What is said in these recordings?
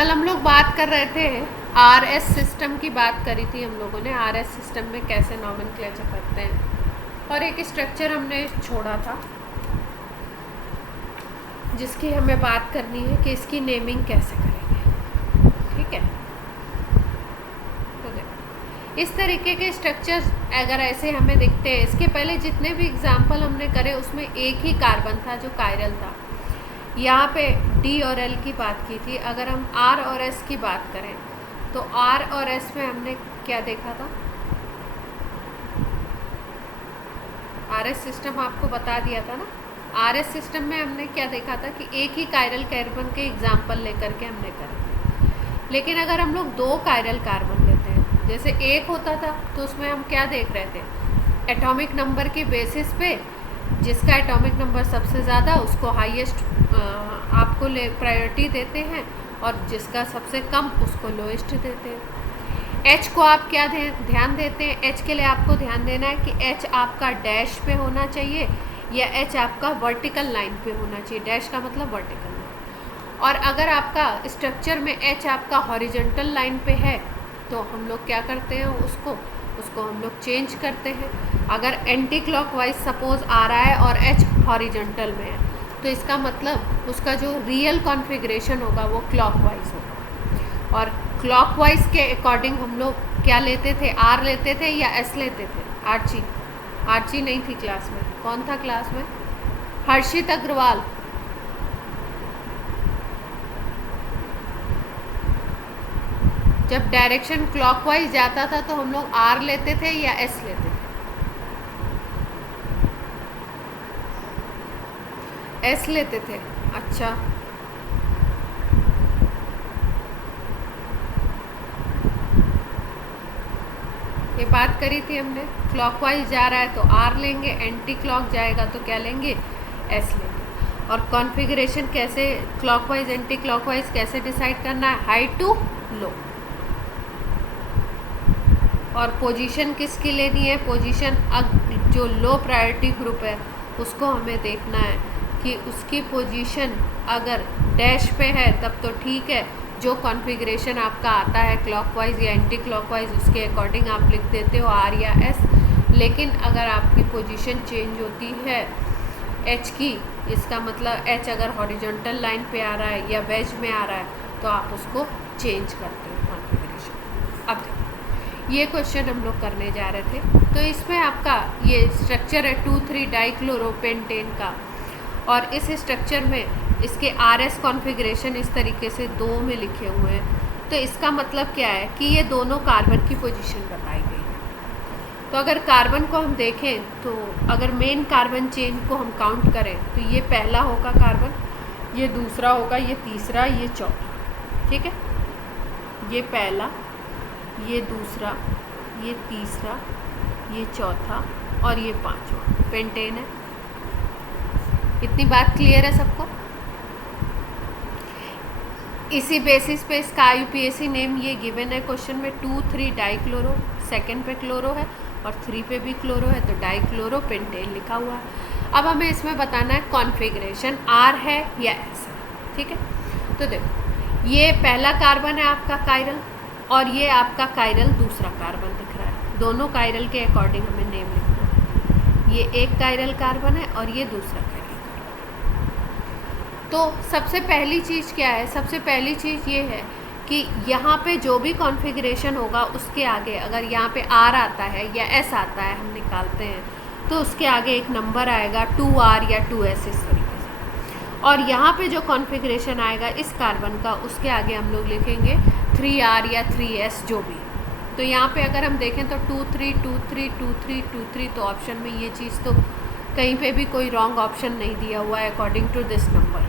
कल हम लोग बात कर रहे थे आरएस सिस्टम की बात करी थी हम लोगों ने। आरएस सिस्टम में कैसे नॉमेनक्लेचर करते हैं और एक स्ट्रक्चर हमने छोड़ा था जिसकी हमें बात करनी है कि इसकी नेमिंग कैसे करेंगे। ठीक है, तो देखो इस तरीके के स्ट्रक्चर्स अगर ऐसे हमें दिखते हैं, इसके पहले जितने भी एग्जाम्पल हमने करे उसमें एक ही कार्बन था जो कायरल था। यहाँ पे डी और एल की बात की थी। अगर हम आर और एस की बात करें तो आर और एस में हमने क्या देखा था, आर एस सिस्टम आपको बता दिया था ना। आर एस सिस्टम में हमने क्या देखा था कि एक ही कायरल कार्बन के एग्जाम्पल लेकर के हमने करे। लेकिन अगर हम लोग दो कायरल कार्बन लेते हैं, जैसे एक होता था तो उसमें हम क्या देख रहे थे, एटॉमिक नंबर के बेसिस पे जिसका एटॉमिक नंबर सबसे ज़्यादा उसको हाईएस्ट आपको प्रायोरिटी देते हैं और जिसका सबसे कम उसको लोएस्ट देते हैं। एच को आप क्या ध्यान देते हैं, एच के लिए आपको ध्यान देना है कि एच आपका डैश पे होना चाहिए या एच आपका वर्टिकल लाइन पे होना चाहिए। डैश का मतलब वर्टिकल लाइन। और अगर आपका स्ट्रक्चर में एच आपका हॉरिजॉन्टल लाइन पे है तो हम लोग क्या करते हैं, उसको हम लोग चेंज करते हैं। अगर एंटी क्लॉकवाइज सपोज आ रहा है और एच हॉरिजॉन्टल में है तो इसका मतलब उसका जो रियल कॉन्फ़िगरेशन होगा वो क्लॉकवाइज होगा। और क्लॉकवाइज के अकॉर्डिंग हम लोग क्या लेते थे, आर लेते थे या एस लेते थे। आर्ची नहीं थी क्लास में। कौन था क्लास में? हर्षित अग्रवाल। जब डायरेक्शन क्लॉकवाइज जाता था तो हम लोग आर लेते थे या एस लेते थे? एस लेते थे। अच्छा, ये बात करी थी हमने। क्लॉकवाइज जा रहा है तो आर लेंगे, एंटी क्लॉक जाएगा तो क्या लेंगे, एस लेंगे। और कॉन्फ़िगरेशन कैसे क्लॉकवाइज एंटी क्लॉकवाइज कैसे डिसाइड करना है, हाई टू लो। और पोजीशन किसकी लेनी है, पोजीशन जो लो प्रायोरिटी ग्रुप है उसको हमें देखना है कि उसकी पोजीशन अगर डैश पे है तब तो ठीक है, जो कॉन्फ़िगरेशन आपका आता है क्लॉकवाइज या एंटी क्लॉकवाइज उसके अकॉर्डिंग आप लिख देते हो आर या एस। लेकिन अगर आपकी पोजीशन चेंज होती है एच की, इसका मतलब एच अगर हॉरिजॉन्टल लाइन पे आ रहा है या वेज में आ रहा है तो आप उसको चेंज करते हो कॉन्फ़िगरेशन। अब ये क्वेश्चन हम लोग करने जा रहे थे। तो इसमें आपका ये स्ट्रक्चर है 2,3 डाइक्लोरोपेंटेन का और इस स्ट्रक्चर में इसके आर एस कॉन्फ़िगरेशन इस तरीके से 2 में लिखे हुए हैं। तो इसका मतलब क्या है कि ये दोनों कार्बन की पोजीशन बताई गई है। तो अगर कार्बन को हम देखें तो अगर मेन कार्बन चेन को हम काउंट करें तो ये पहला होगा कार्बन, ये दूसरा होगा, ये तीसरा, ये चौथा। ठीक है, ये पहला, ये दूसरा, ये तीसरा, ये चौथा और ये पांचवा पेंटेन है। इतनी बात क्लियर है सबको? इसी बेसिस पे इसका IUPAC नेम ये गिवन है क्वेश्चन में 2,3 डाइक्लोरो, सेकंड पे क्लोरो है और 3 पे भी क्लोरो है तो डाइक्लोरोपेंटेन लिखा हुआ है। अब हमें इसमें बताना है कॉन्फ़िगरेशन आर है या एस है। ठीक है, तो देखो ये पहला कार्बन है आपका कायरल और ये आपका कायरल दूसरा कार्बन दिख रहा है। दोनों कायरल के अकॉर्डिंग हमें नेम लिखना है। ये एक कायरल कार्बन है और ये दूसरा कायरल। तो सबसे पहली चीज़ क्या है, सबसे पहली चीज़ ये है कि यहाँ पे जो भी कॉन्फ़िगरेशन होगा उसके आगे अगर यहाँ पे आर आता है या एस आता है, हम निकालते हैं तो उसके आगे एक नंबर आएगा 2R या 2S इस तरीके से। और यहाँ पे जो कॉन्फ़िगरेशन आएगा इस कार्बन का उसके आगे हम लोग लिखेंगे 3R या 3S जो भी। तो यहाँ पे अगर हम देखें तो 2,3 2,3 2,3 2,3 तो ऑप्शन में ये चीज़ तो कहीं पे भी कोई रॉन्ग ऑप्शन नहीं दिया हुआ है अकॉर्डिंग टू दिस नंबर।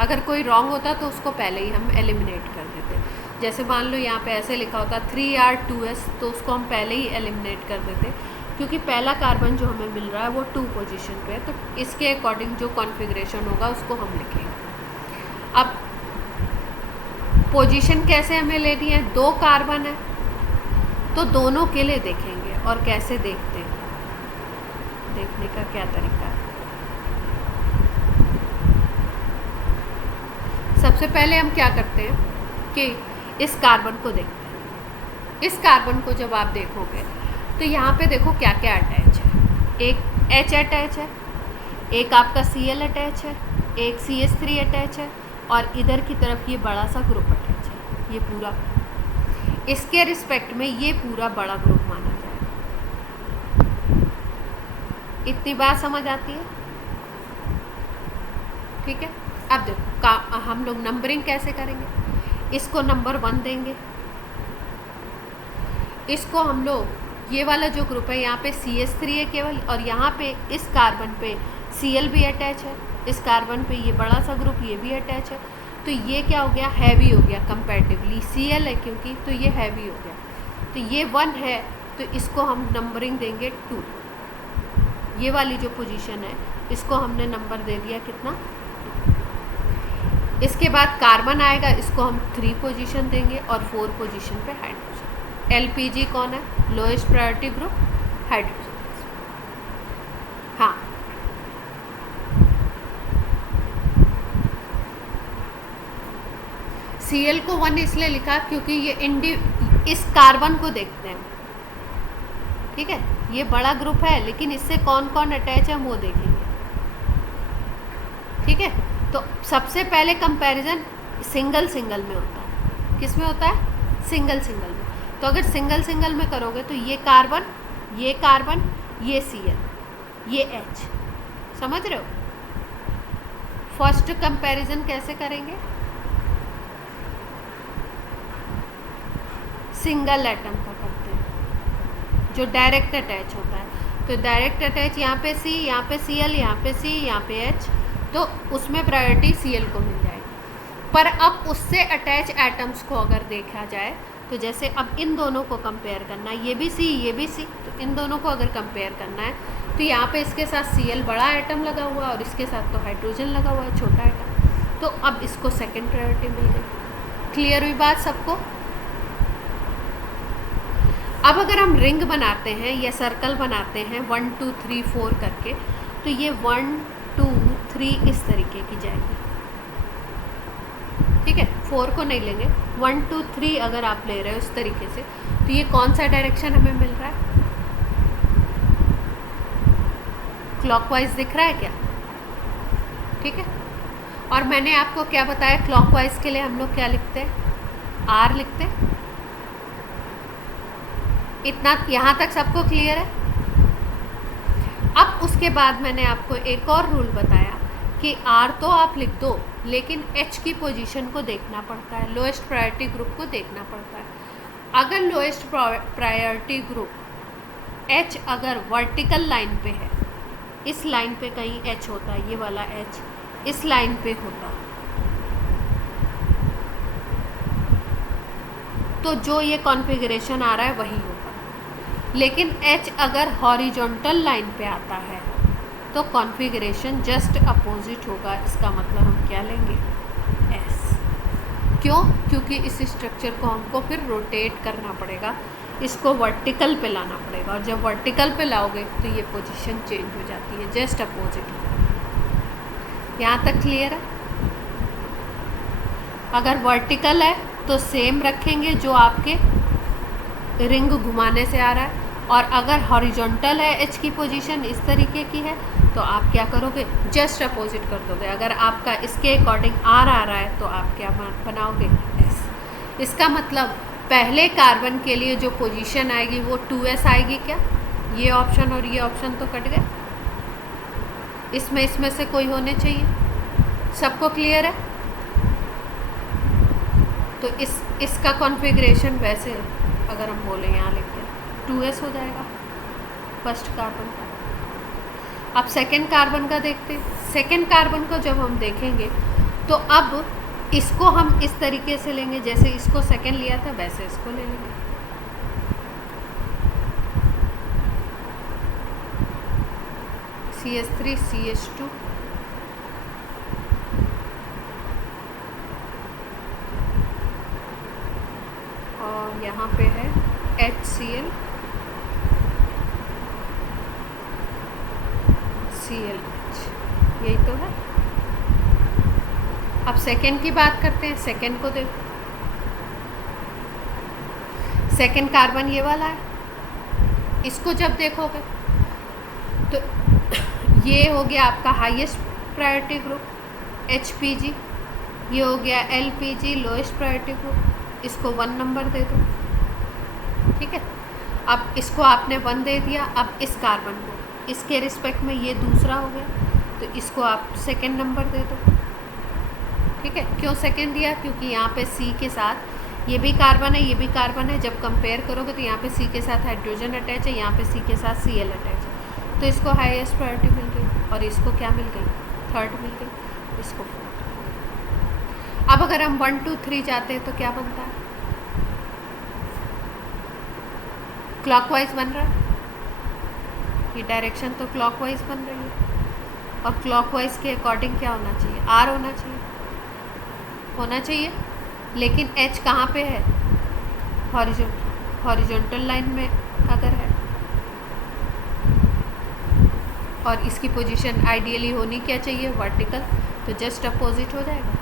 अगर कोई रॉन्ग होता तो उसको पहले ही हम एलिमिनेट कर देते। जैसे मान लो यहाँ पे ऐसे लिखा होता 3R 2S तो उसको हम पहले ही एलिमिनेट कर देते क्योंकि पहला कार्बन जो हमें मिल रहा है वो 2 पोजीशन पे है। तो इसके अकॉर्डिंग जो कॉन्फ़िगरेशन होगा उसको हम लिखेंगे। अब पोजीशन कैसे हमें लेनी है, 2 कार्बन है तो दोनों के लिए देखेंगे। और कैसे देखते हैं, देखने का क्या तरीका है, सबसे पहले हम क्या करते हैं, कि इस कार्बन को देखते हैं। इस कार्बन को जब आप देखोगे तो यहाँ पे देखो क्या क्या अटैच है। एक H अटैच है, एक आपका Cl अटैच है, एक CH3 अटैच है और इधर की तरफ ये बड़ा सा ग्रुप अटैच है। ये पूरा, इसके रिस्पेक्ट में ये पूरा बड़ा ग्रुप माना जाएगा। इतनी बात समझ आती है? ठीक है। अब देखो हम लोग नंबरिंग कैसे करेंगे। इसको नंबर 1 देंगे, इसको हम लोग ये वाला जो ग्रुप है यहाँ पे CH3 है केवल, और यहाँ पे इस कार्बन पे Cl भी अटैच है, इस कार्बन पे ये बड़ा सा ग्रुप ये भी अटैच है। तो ये क्या हो गया, हैवी हो गया कंपैरेटिवली। Cl है क्योंकि, तो ये हैवी हो गया। तो ये 1 है तो इसको हम नंबरिंग देंगे 2। ये वाली जो पोजीशन है इसको हमने नंबर दे दिया कितना, 2। इसके बाद कार्बन आएगा, इसको हम 3 पोजीशन देंगे और 4 पोजीशन पे हाइड्रोजन। LPG कौन है, लोएस्ट प्रायोरिटी ग्रुप, हाइड्रोजन। हाँ, Cl को 1 इसलिए लिखा क्योंकि ये इस कार्बन को देखते हैं। ठीक है, ये बड़ा ग्रुप है लेकिन इससे कौन कौन अटैच है वो देखेंगे। ठीक है, तो सबसे पहले कंपैरिजन सिंगल सिंगल में होता है। किस में होता है, सिंगल सिंगल में। तो अगर सिंगल सिंगल में करोगे तो ये कार्बन, ये Cl, ये H, समझ रहे हो। फर्स्ट कंपैरिजन कैसे करेंगे, सिंगल एटम का करते हैं जो डायरेक्ट अटैच होता है। तो डायरेक्ट अटैच यहाँ पे C, यहाँ पे Cl, यहाँ पे C, यहाँ पे H, तो उसमें प्रायोरिटी Cl को मिल जाएगी। पर अब उससे अटैच एटम्स को अगर देखा जाए तो जैसे अब इन दोनों को कंपेयर करना है, ये भी C, ये भी C, तो इन दोनों को अगर कंपेयर करना है तो यहाँ पे इसके साथ Cl बड़ा एटम लगा हुआ है और इसके साथ तो हाइड्रोजन लगा हुआ है छोटा एटम। तो अब इसको सेकेंड प्रायोरिटी मिल गई। क्लियर हुई बात सबको। अब अगर हम रिंग बनाते हैं या सर्कल बनाते हैं 1 2 3 4 करके, तो ये 1 2 3 इस तरीके की जाएगी। ठीक है, 4 को नहीं लेंगे, 1 2 3 अगर आप ले रहे हो इस तरीके से, तो ये कौन सा डायरेक्शन हमें मिल रहा है, क्लॉकवाइज दिख रहा है क्या। ठीक है, और मैंने आपको क्या बताया, क्लॉकवाइज के लिए हम लोग क्या लिखते हैं, R लिखते हैं। इतना यहाँ तक सबको क्लियर है। अब उसके बाद मैंने आपको एक और रूल बताया कि R तो आप लिख दो लेकिन H की पोजीशन को देखना पड़ता है, लोएस्ट प्रायोरिटी ग्रुप को देखना पड़ता है। अगर लोएस्ट प्रायोरिटी ग्रुप H अगर वर्टिकल लाइन पे है, इस लाइन पे कहीं H होता है, ये वाला H इस लाइन पे होता, तो जो ये कॉन्फ़िगरेशन आ रहा है वही होगा। लेकिन H अगर हॉरिजॉन्टल लाइन पे आता है तो कॉन्फ़िगरेशन जस्ट अपोजिट होगा। इसका मतलब हम क्या लेंगे, S। क्यों, क्योंकि इस स्ट्रक्चर को हमको फिर रोटेट करना पड़ेगा, इसको वर्टिकल पे लाना पड़ेगा, और जब वर्टिकल पे लाओगे तो ये पोजीशन चेंज हो जाती है, जस्ट अपोजिट हो जाती है। यहाँ तक क्लियर है। अगर वर्टिकल है तो सेम रखेंगे जो आपके रिंग घुमाने से आ रहा है, और अगर हॉरिजॉन्टल है H की पोजीशन इस तरीके की है तो आप क्या करोगे, जस्ट अपोजिट कर दोगे। अगर आपका इसके अकॉर्डिंग R आ रहा है तो आप क्या बनाओगे, S। इसका मतलब पहले कार्बन के लिए जो पोजीशन आएगी वो 2S आएगी क्या, ये ऑप्शन और ये ऑप्शन तो कट गए, इसमें से कोई होने चाहिए। सबको क्लियर है। तो इसका कॉन्फ़िगरेशन वैसे अगर हम बोले यहाँ लिख दें 2S हो जाएगा फर्स्ट कार्बन का। अब सेकेंड कार्बन का देखते हैं। सेकेंड कार्बन को जब हम देखेंगे तो अब इसको हम इस तरीके से लेंगे, जैसे इसको सेकेंड लिया था वैसे इसको ले लेंगे। CH3 CH2 और यहाँ पे है HCl ClH, यही तो है। अब सेकेंड की बात करते हैं। सेकेंड को देखो, सेकेंड कार्बन ये वाला है, इसको जब देखोगे तो ये हो गया आपका हाईएस्ट प्रायोरिटी ग्रुप HPG, ये हो गया LPG लोएस्ट प्रायोरिटी ग्रुप, इसको 1 नंबर दे दो। ठीक है, अब इसको आपने 1 दे दिया। अब इस कार्बन को इसके रिस्पेक्ट में ये दूसरा हो गया, तो इसको आप सेकेंड नंबर दे दो। ठीक है, क्यों सेकेंड दिया? क्योंकि यहाँ पे C के साथ ये भी कार्बन है, ये भी कार्बन है, जब कंपेयर करोगे तो यहाँ पे C के साथ हाइड्रोजन अटैच है, यहाँ पे C के साथ Cl अटैच है, तो इसको हाईएस्ट प्रायोरिटी मिल गई। और इसको क्या मिल गई? थर्ड मिल गई, इसको फोर्थ। अब अगर हम 1 2 3 जाते हैं तो क्या बनता है? क्लॉकवाइज बन रहा है, ये डायरेक्शन तो क्लॉकवाइज बन रही है, और क्लॉकवाइज के अकॉर्डिंग क्या होना चाहिए? R होना चाहिए। लेकिन H कहाँ पे है? हॉरिजॉन्टल लाइन में अगर है, और इसकी पोजीशन आइडियली होनी क्या चाहिए? वर्टिकल, तो जस्ट अपोजिट हो जाएगा।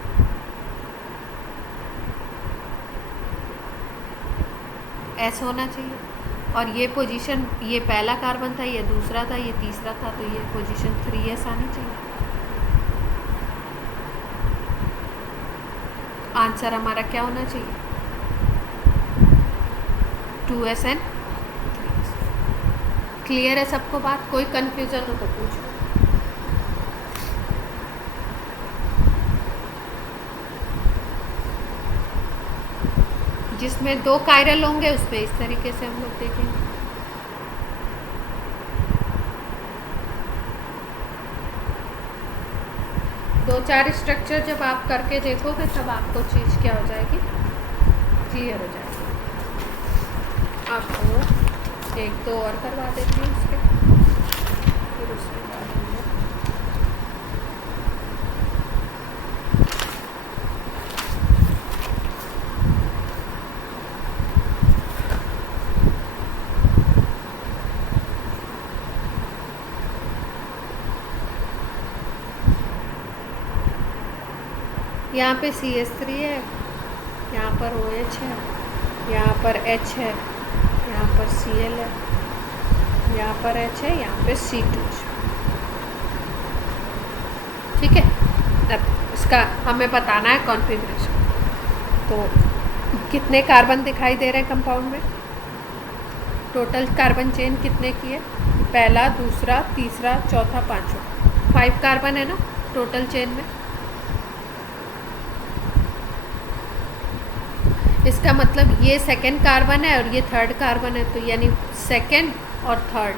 S होना चाहिए, और ये पोजीशन, ये पहला कार्बन था, ये दूसरा था, ये तीसरा था, तो ये पोजीशन 3s आनी चाहिए। आंसर हमारा क्या होना चाहिए? 2s and 3s। क्लियर है सबको बात? कोई कंफ्यूजन हो तो पूछो। जिसमें 2 कायरल होंगे उसमें इस तरीके से हम लोग देखेंगे। दो 4 स्ट्रक्चर जब आप करके देखोगे तब आपको चीज़ क्या हो जाएगी? क्लियर हो जाएगी। आपको 1 2 और करवा देती हूँ उसके, फिर उसके बाद हम लोग यहाँ पे CH3 है, यहाँ पर OH है, यहाँ पर H है, यहाँ पर Cl है, यहाँ पर H है, यहाँ पे C2 है। ठीक है, अब इसका हमें बताना है कॉन्फ़िगरेशन। तो कितने कार्बन दिखाई दे रहे हैं कंपाउंड में? टोटल कार्बन चेन कितने की है? पहला, दूसरा, तीसरा, चौथा, पांचवा, 5 कार्बन है ना टोटल चेन में। इसका मतलब ये सेकेंड कार्बन है और ये थर्ड कार्बन है, तो यानी सेकेंड और थर्ड,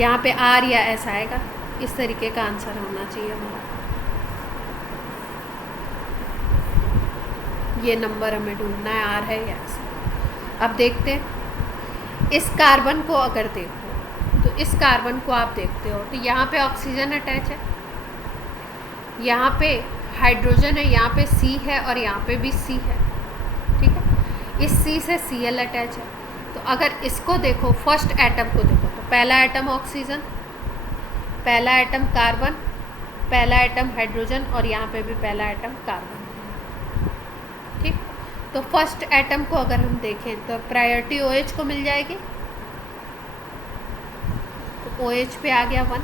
यहाँ पे R या S आएगा। इस तरीके का आंसर होना चाहिए हमारा। ये नंबर हमें ढूंढना है, R है या S। अब देखते हैं इस कार्बन को, अगर देखो तो इस कार्बन को आप देखते हो तो यहाँ पे ऑक्सीजन अटैच है, यहाँ पे हाइड्रोजन है, यहाँ पे C है और यहाँ पे भी C है। ठीक है, इस C से Cl अटैच है। तो अगर इसको देखो, फर्स्ट एटम को देखो, तो पहला एटम ऑक्सीजन, पहला एटम कार्बन, पहला एटम हाइड्रोजन और यहाँ पे भी पहला एटम कार्बन। ठीक, तो फर्स्ट एटम को अगर हम देखें तो प्रायोरिटी OH को मिल जाएगी, तो OH पे आ गया 1।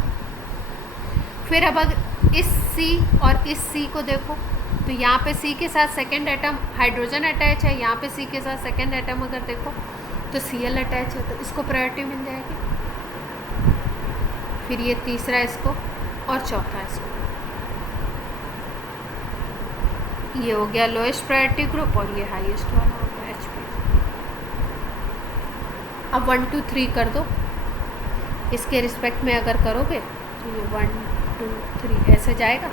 फिर अब अगर इस C और इस C को देखो तो यहाँ पे C के साथ सेकेंड एटम हाइड्रोजन अटैच है, यहाँ पे C के साथ सेकेंड एटम अगर देखो तो Cl अटैच है, तो इसको प्रायोरिटी मिल जाएगी। फिर ये तीसरा इसको और चौथा इसको। ये हो गया लोएस्ट प्रायोरिटी ग्रुप और ये हाईएस्ट वाला हो गया HP। अब 1 2 3 कर दो, इसके रिस्पेक्ट में अगर करोगे तो ये 1 2 3 ऐसे जाएगा।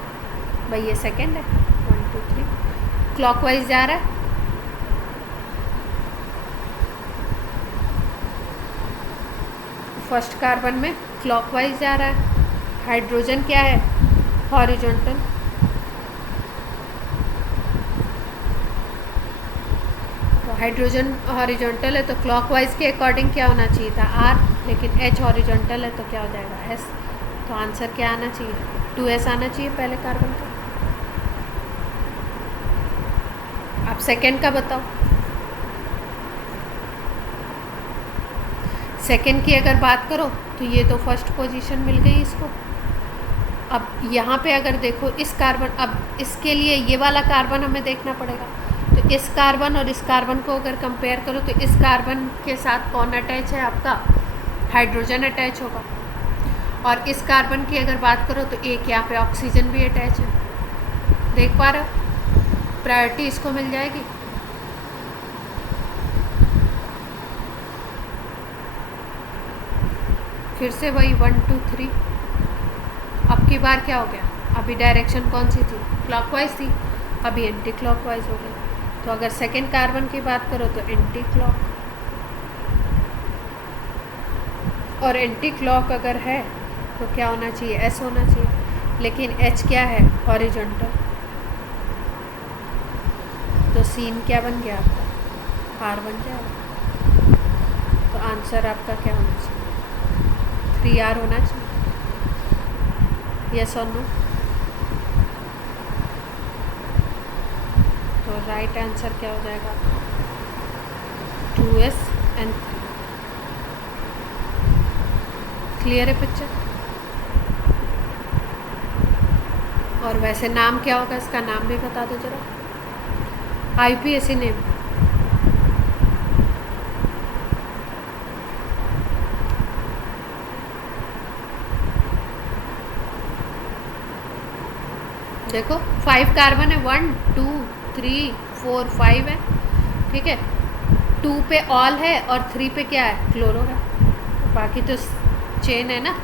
भाई ये सेकेंड है, 1 2 3 क्लॉकवाइज जा रहा है। फर्स्ट कार्बन में क्लॉकवाइज जा रहा है। हाइड्रोजन क्या है? हॉरिजॉन्टल। तो हाइड्रोजन हॉरिजॉन्टल है तो क्लॉकवाइज के अकॉर्डिंग क्या होना चाहिए था? R, लेकिन H हॉरिजॉन्टल है तो क्या हो जाएगा? S। तो आंसर क्या आना चाहिए? 2S आना चाहिए पहले कार्बन का। अब सेकेंड का बताओ। सेकंड की अगर बात करो तो ये तो फर्स्ट पोजीशन मिल गई इसको। अब यहाँ पे अगर देखो इस कार्बन, अब इसके लिए ये वाला कार्बन हमें देखना पड़ेगा। तो इस कार्बन और इस कार्बन को अगर कंपेयर करो तो इस कार्बन के साथ कौन अटैच है आपका, हाइड्रोजन अटैच होगा। और इस कार्बन की अगर बात करो तो एक यहाँ पे ऑक्सीजन भी अटैच है। देख पा रहे हो, प्रायोरिटी इसको मिल जाएगी। फिर से वही 1 2 3। अब की बार क्या हो गया, अभी डायरेक्शन कौन सी थी, क्लॉकवाइज थी, अभी एंटी क्लॉकवाइज हो गई। तो अगर सेकेंड कार्बन की बात करो तो एंटी क्लॉक, और एंटी क्लॉक अगर है तो क्या होना चाहिए, एस होना चाहिए। लेकिन एच क्या है, हॉरिजॉन्टल। तो सीन क्या बन गया आपका, आर बन गया। तो आंसर आपका क्या होना चाहिए, 3R होना चाहिए। यस और नो। तो राइट आंसर क्या हो जाएगा, 2S and 3। क्लियर है पिक्चर। और वैसे नाम क्या होगा इसका, नाम भी बता दो जरा, IUPAC नेम। देखो 5 कार्बन है, 1 2 3 4 5 है, ठीक है। 2 पे ऑल है और 3 पे क्या है, क्लोरो है। बाकी तो चेन है ना।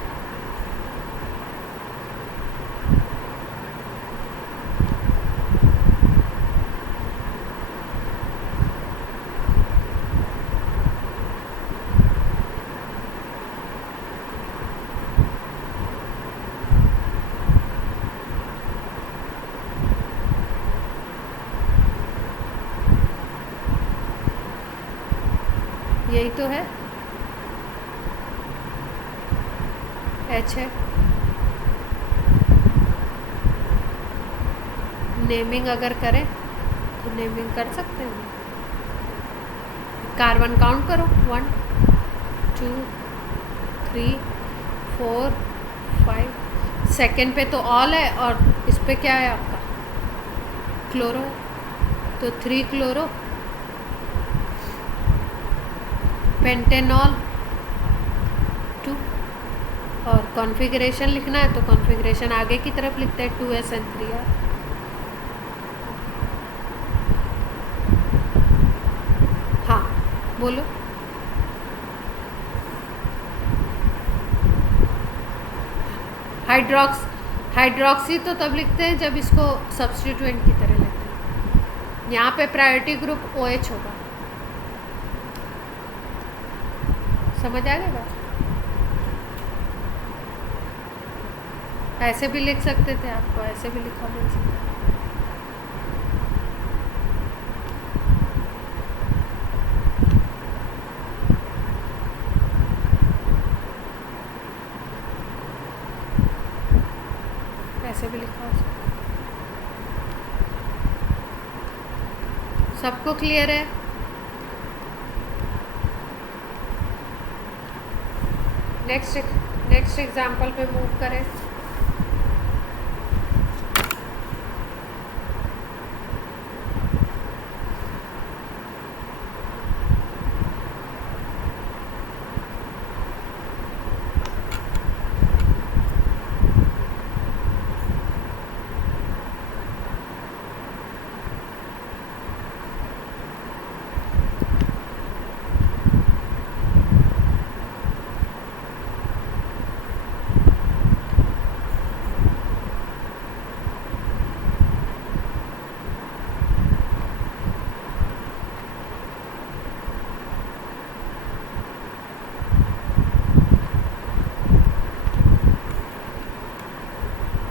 यही तो है, एच है। नेमिंग अगर करें तो नेमिंग कर सकते हैं। कार्बन काउंट करो, 1 2 3 4 5। सेकेंड पे तो ऑल है और इस पे क्या है आपका, क्लोरो है। तो 3 क्लोरो, पेंटेनॉल 2। और कॉन्फ़िगरेशन लिखना है तो कॉन्फ़िगरेशन आगे की तरफ लिखते हैं, 2S and 3R। हाँ बोलो। हाइड्रॉक्सी तो तब लिखते हैं जब इसको सब्स्टिट्यूएंट की तरह लेते हैं। यहाँ पे प्रायोरिटी ग्रुप OH होगा। समझ आ गया बात। ऐसे भी लिख सकते थे, आपको ऐसे भी लिखा मिल सकता है। ऐसे भी लिखा हो सकता है। सबको क्लियर है। नेक्स्ट एग्जाम्पल पे मूव करें।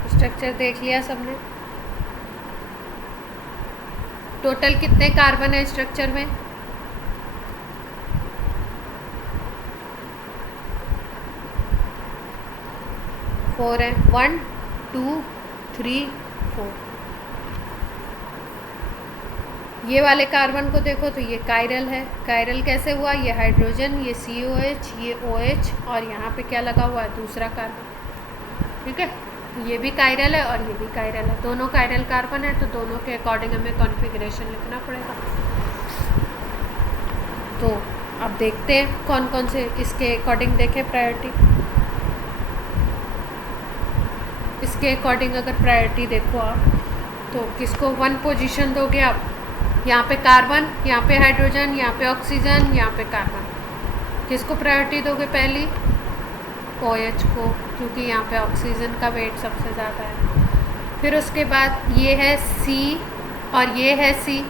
स्ट्रक्चर देख लिया सबने। टोटल कितने कार्बन है स्ट्रक्चर में, 4 है। 1 2 3 4। ये वाले कार्बन को देखो तो ये कायरल है। कायरल कैसे हुआ? ये हाइड्रोजन, ये COH, ये OH और यहाँ पे क्या लगा हुआ है? दूसरा कार्बन। ठीक है, ये भी कायरल है और ये भी कायरल है, दोनों कायरल कार्बन है, तो दोनों के अकॉर्डिंग हमें कॉन्फ़िगरेशन लिखना पड़ेगा। तो अब देखते हैं कौन कौन से इसके अकॉर्डिंग देखें प्रायोरिटी। इसके अकॉर्डिंग अगर प्रायोरिटी देखो आप तो किसको 1 पोजीशन दोगे आप? यहाँ पे कार्बन, यहाँ पे हाइड्रोजन, यहाँ पे ऑक्सीजन, यहाँ पे कार्बन। किसको प्रायोरिटी दोगे? पहली OH को, क्योंकि यहाँ पे ऑक्सीजन का वेट सबसे ज़्यादा है। फिर उसके बाद ये है C और ये है C।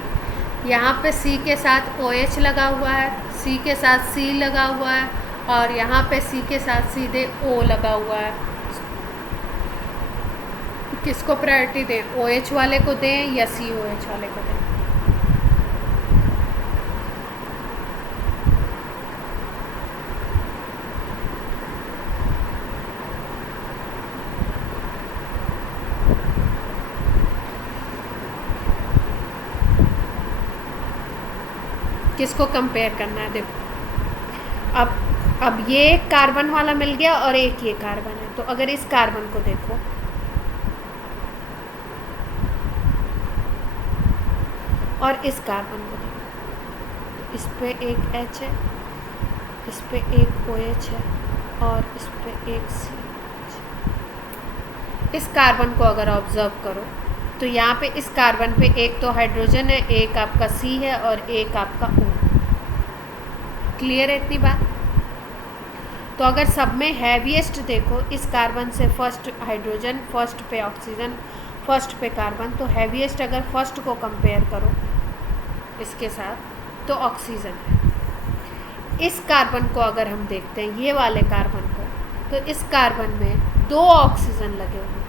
यहाँ पे C के साथ OH लगा हुआ है, C के साथ C लगा हुआ है और यहाँ पे C के साथ सीधे O लगा हुआ है। किसको प्रायोरिटी दें? OH वाले को दें या COH वाले को दें? किसको कंपेयर करना है? देखो अब ये एक कार्बन वाला मिल गया और एक ये कार्बन है, तो अगर इस कार्बन को देखो और इस कार्बन को देखो, इस पे एक H है, इस पे एक OH है और इस पे एक CH। इस कार्बन को अगर ऑब्जर्व करो तो यहाँ पे इस कार्बन पे एक तो हाइड्रोजन है, एक आपका C है और एक आपका O। क्लियर है इतनी बात? तो अगर सब में हैवीएस्ट देखो, इस कार्बन से फर्स्ट हाइड्रोजन, फर्स्ट पे ऑक्सीजन, फर्स्ट पे कार्बन, तो हैवीएस्ट अगर फर्स्ट को कंपेयर करो इसके साथ तो ऑक्सीजन है। इस कार्बन को अगर हम देखते हैं, ये वाले कार्बन को, तो इस कार्बन में 2 ऑक्सीजन लगे हुए,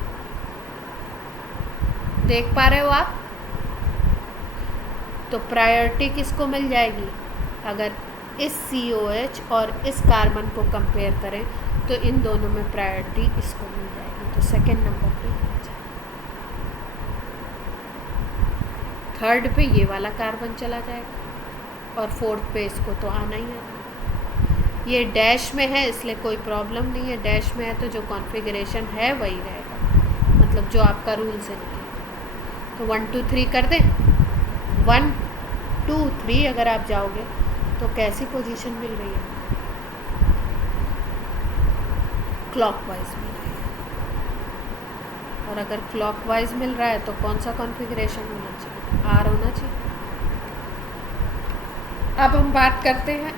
देख पा रहे हो आप? तो प्रायोरिटी किसको मिल जाएगी? अगर इस COH और इस कार्बन को कंपेयर करें तो इन दोनों में प्रायोरिटी इसको मिल जाएगी, तो सेकंड नंबर पे आ जाएगा। थर्ड पे ये वाला कार्बन चला जाएगा और फोर्थ पे इसको तो आना ही आना। ये डैश में है इसलिए कोई प्रॉब्लम नहीं है, डैश में है तो जो कॉन्फ़िगरेशन है वही रहेगा, मतलब जो आपका रूल से निकलेगा। तो 1 2 3 कर दें। 1 2 3 अगर आप जाओगे तो कैसी पोजीशन मिल रही है? क्लॉकवाइज मिल रही है। और अगर क्लॉकवाइज मिल रहा है तो कौन सा कॉन्फ़िगरेशन होना चाहिए? R होना चाहिए। अब हम बात करते हैं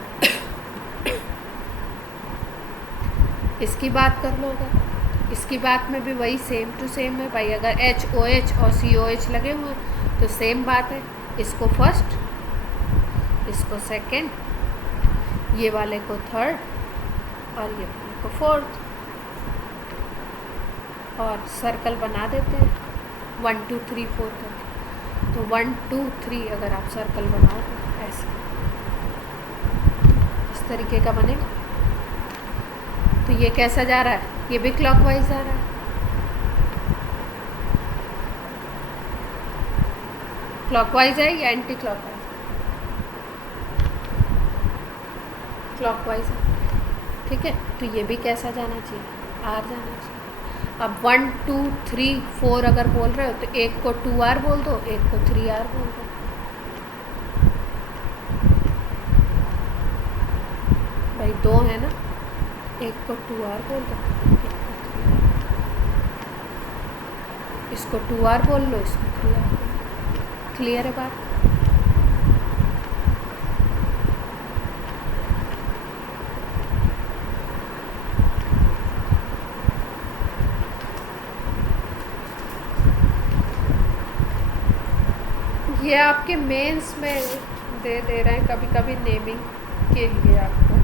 इसकी बात कर लो। अगर इसकी बात में भी वही सेम टू सेम है भाई, अगर HOH और COH लगे हुए हैं तो सेम बात है, इसको फर्स्ट, इसको सेकंड, ये वाले को थर्ड और ये वाले को फोर्थ, और सर्कल बना देते हैं 1 2 3 4 करके। तो 1 2 3 अगर आप सर्कल बनाओ तो ऐसे इस तरीके का बनेगा। तो ये कैसा जा रहा है? ये भी क्लॉकवाइज जा रहा है। क्लॉकवाइज है या एंटी क्लॉकवाइज? क्लॉकवाइज है, ठीक है। तो ये भी कैसा जाना चाहिए? R जाना चाहिए। अब 1 2 3 4 अगर बोल रहे हो तो एक को 2R बोल दो, एक को 3R बोल दो। भाई 2 है ना, एक को 2R बोल दो, एक को 3R। इसको 2R बोल लो, इसको 3R बोल लो। क्लियर है बात? ये आपके मेंस में दे रहे हैं कभी कभी नेमिंग के लिए आपको।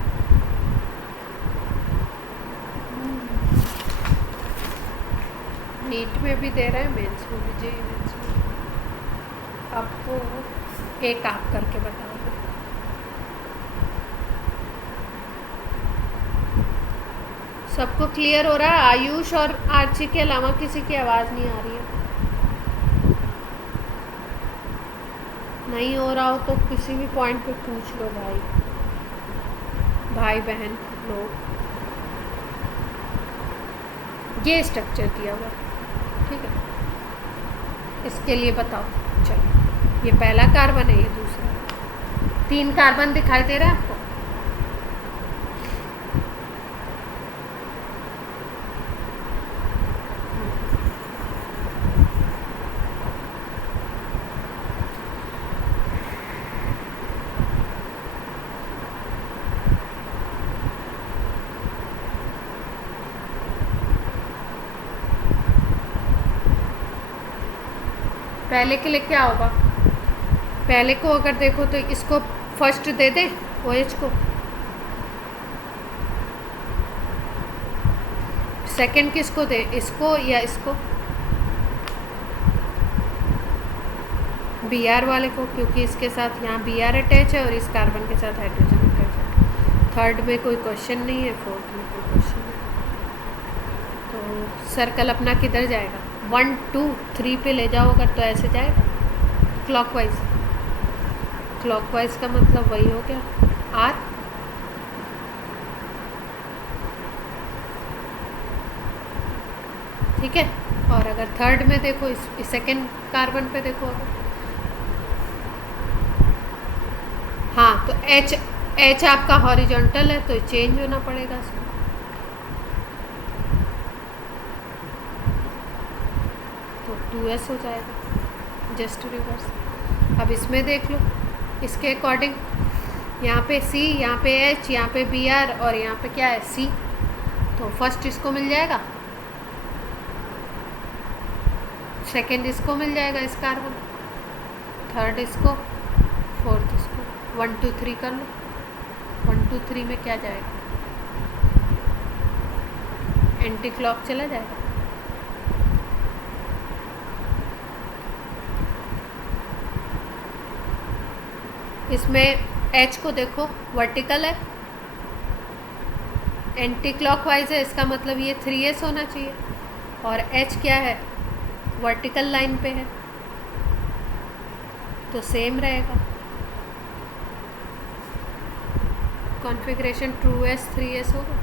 नीट में भी दे रहे हैं, मेंस में भी, जेईई मेंस में। आपको एक आप करके बताओगे। सबको क्लियर हो रहा है? आयुष और आर्ची के अलावा किसी की आवाज़ नहीं आ रही है? नहीं हो रहा हो तो किसी भी पॉइंट पे पूछ लो भाई बहन लोग। ये स्ट्रक्चर दिया हुआ, ठीक है। इसके लिए बताओ, चलो ये पहला कार्बन है, ये दूसरा। 3 कार्बन दिखाई दे रहा है आपको? पहले के लिए क्या होगा? पहले को अगर देखो तो इसको फर्स्ट दे दें OH को, सेकंड किसको दें, इसको या इसको? Br वाले को, क्योंकि इसके साथ यहाँ Br अटैच है और इस कार्बन के साथ हाइड्रोजन अटैच है। थर्ड में कोई क्वेश्चन नहीं है, फोर्थ में कोई क्वेश्चन है। तो सर्कल अपना किधर जाएगा? 1 2 3 पे ले जाओ अगर, तो ऐसे जाएगा क्लॉकवाइज। क्लॉकवाइज का मतलब वही हो गया R। ठीक है। और अगर थर्ड में देखो, इस सेकेंड कार्बन पे देखो अगर, हाँ तो H आपका हॉरिजॉन्टल है तो चेंज होना पड़ेगा इसमें। तो 2s हो जाएगा, जस्ट रिवर्स। अब इसमें देख लो, इसके अकॉर्डिंग यहाँ पे C, यहाँ पे H, यहाँ पे Br और यहाँ पे क्या है C। तो फर्स्ट इसको मिल जाएगा, सेकेंड इसको मिल जाएगा इस कार्बन, थर्ड इसको, फोर्थ इसको। 1 2 3 कर लो। 1 2 3 में क्या जाएगा? एंटी क्लॉक चला जाएगा। इसमें H को देखो वर्टिकल है, एंटी क्लॉकवाइज है, इसका मतलब ये 3s होना चाहिए। और H क्या है? वर्टिकल लाइन पे है, तो सेम रहेगा। कॉन्फ़िगरेशन 2s 3s होगा।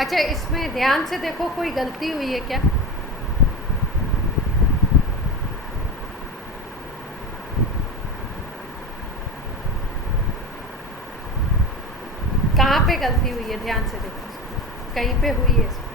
अच्छा, इसमें ध्यान से देखो, कोई गलती हुई है क्या? कहाँ पे गलती हुई है? ध्यान से देखो, कहीं पे हुई है इसमें।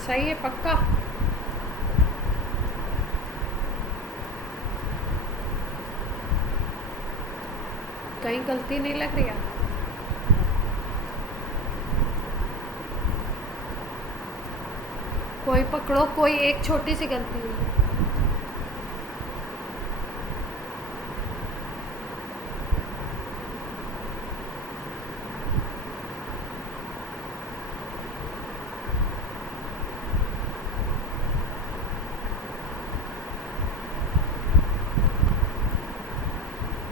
सही है पक्का? कहीं गलती नहीं लग रही है? कोई पकड़ो, कोई एक छोटी सी गलती हुई है।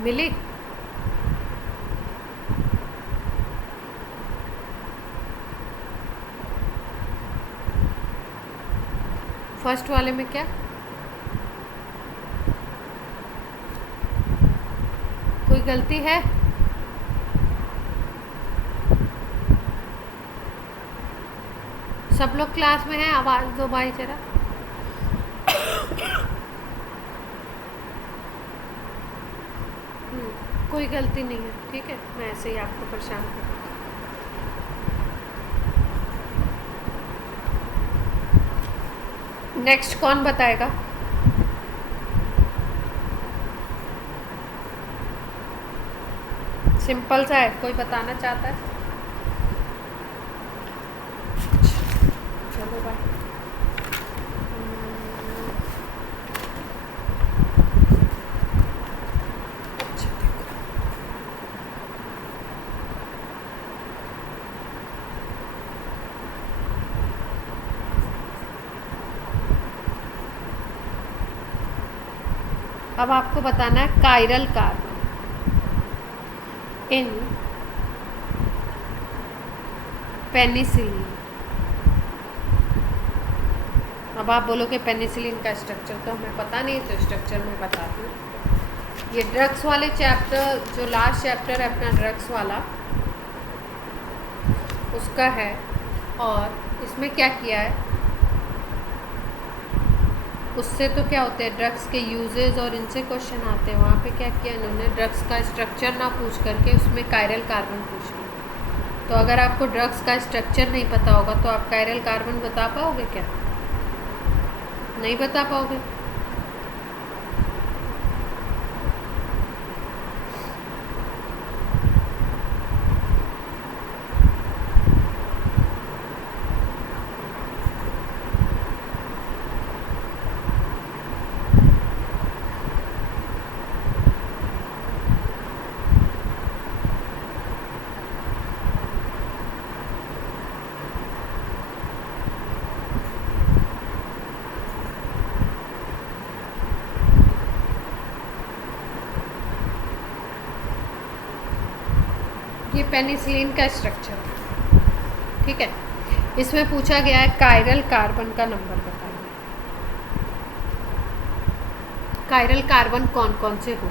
मिली? फर्स्ट वाले में क्या कोई गलती है? सब लोग क्लास में हैं? आवाज़ दो भाई जरा। कोई गलती नहीं है, ठीक है, मैं ऐसे ही आपको परेशान करूँ। नेक्स्ट कौन बताएगा? सिंपल सा है, कोई बताना चाहता है? चलो भाई। अच्छा देखो, अब आपको बताना है कायरल कार्बन इन पेनिसिलिन। अब आप बोलोगे पेनिसिलिन का स्ट्रक्चर तो हमें पता नहीं, तो स्ट्रक्चर में बताती हूँ। ये ड्रग्स वाले चैप्टर, जो लास्ट चैप्टर है अपना ड्रग्स वाला, उसका है। और इसमें क्या किया है, उससे तो क्या होते हैं ड्रग्स के यूजेस और इनसे क्वेश्चन आते हैं। वहाँ पे क्या किया इन्होंने, ड्रग्स का स्ट्रक्चर ना पूछ करके उसमें कायरल कार्बन पूछ लिया। तो अगर आपको ड्रग्स का स्ट्रक्चर नहीं पता होगा तो आप कायरल कार्बन बता पाओगे क्या? नहीं बता पाओगे। ये पेनिसिलिन का स्ट्रक्चर, ठीक है। इसमें पूछा गया है कायरल कार्बन का नंबर बताइए। कायरल कार्बन कौन कौन से हो?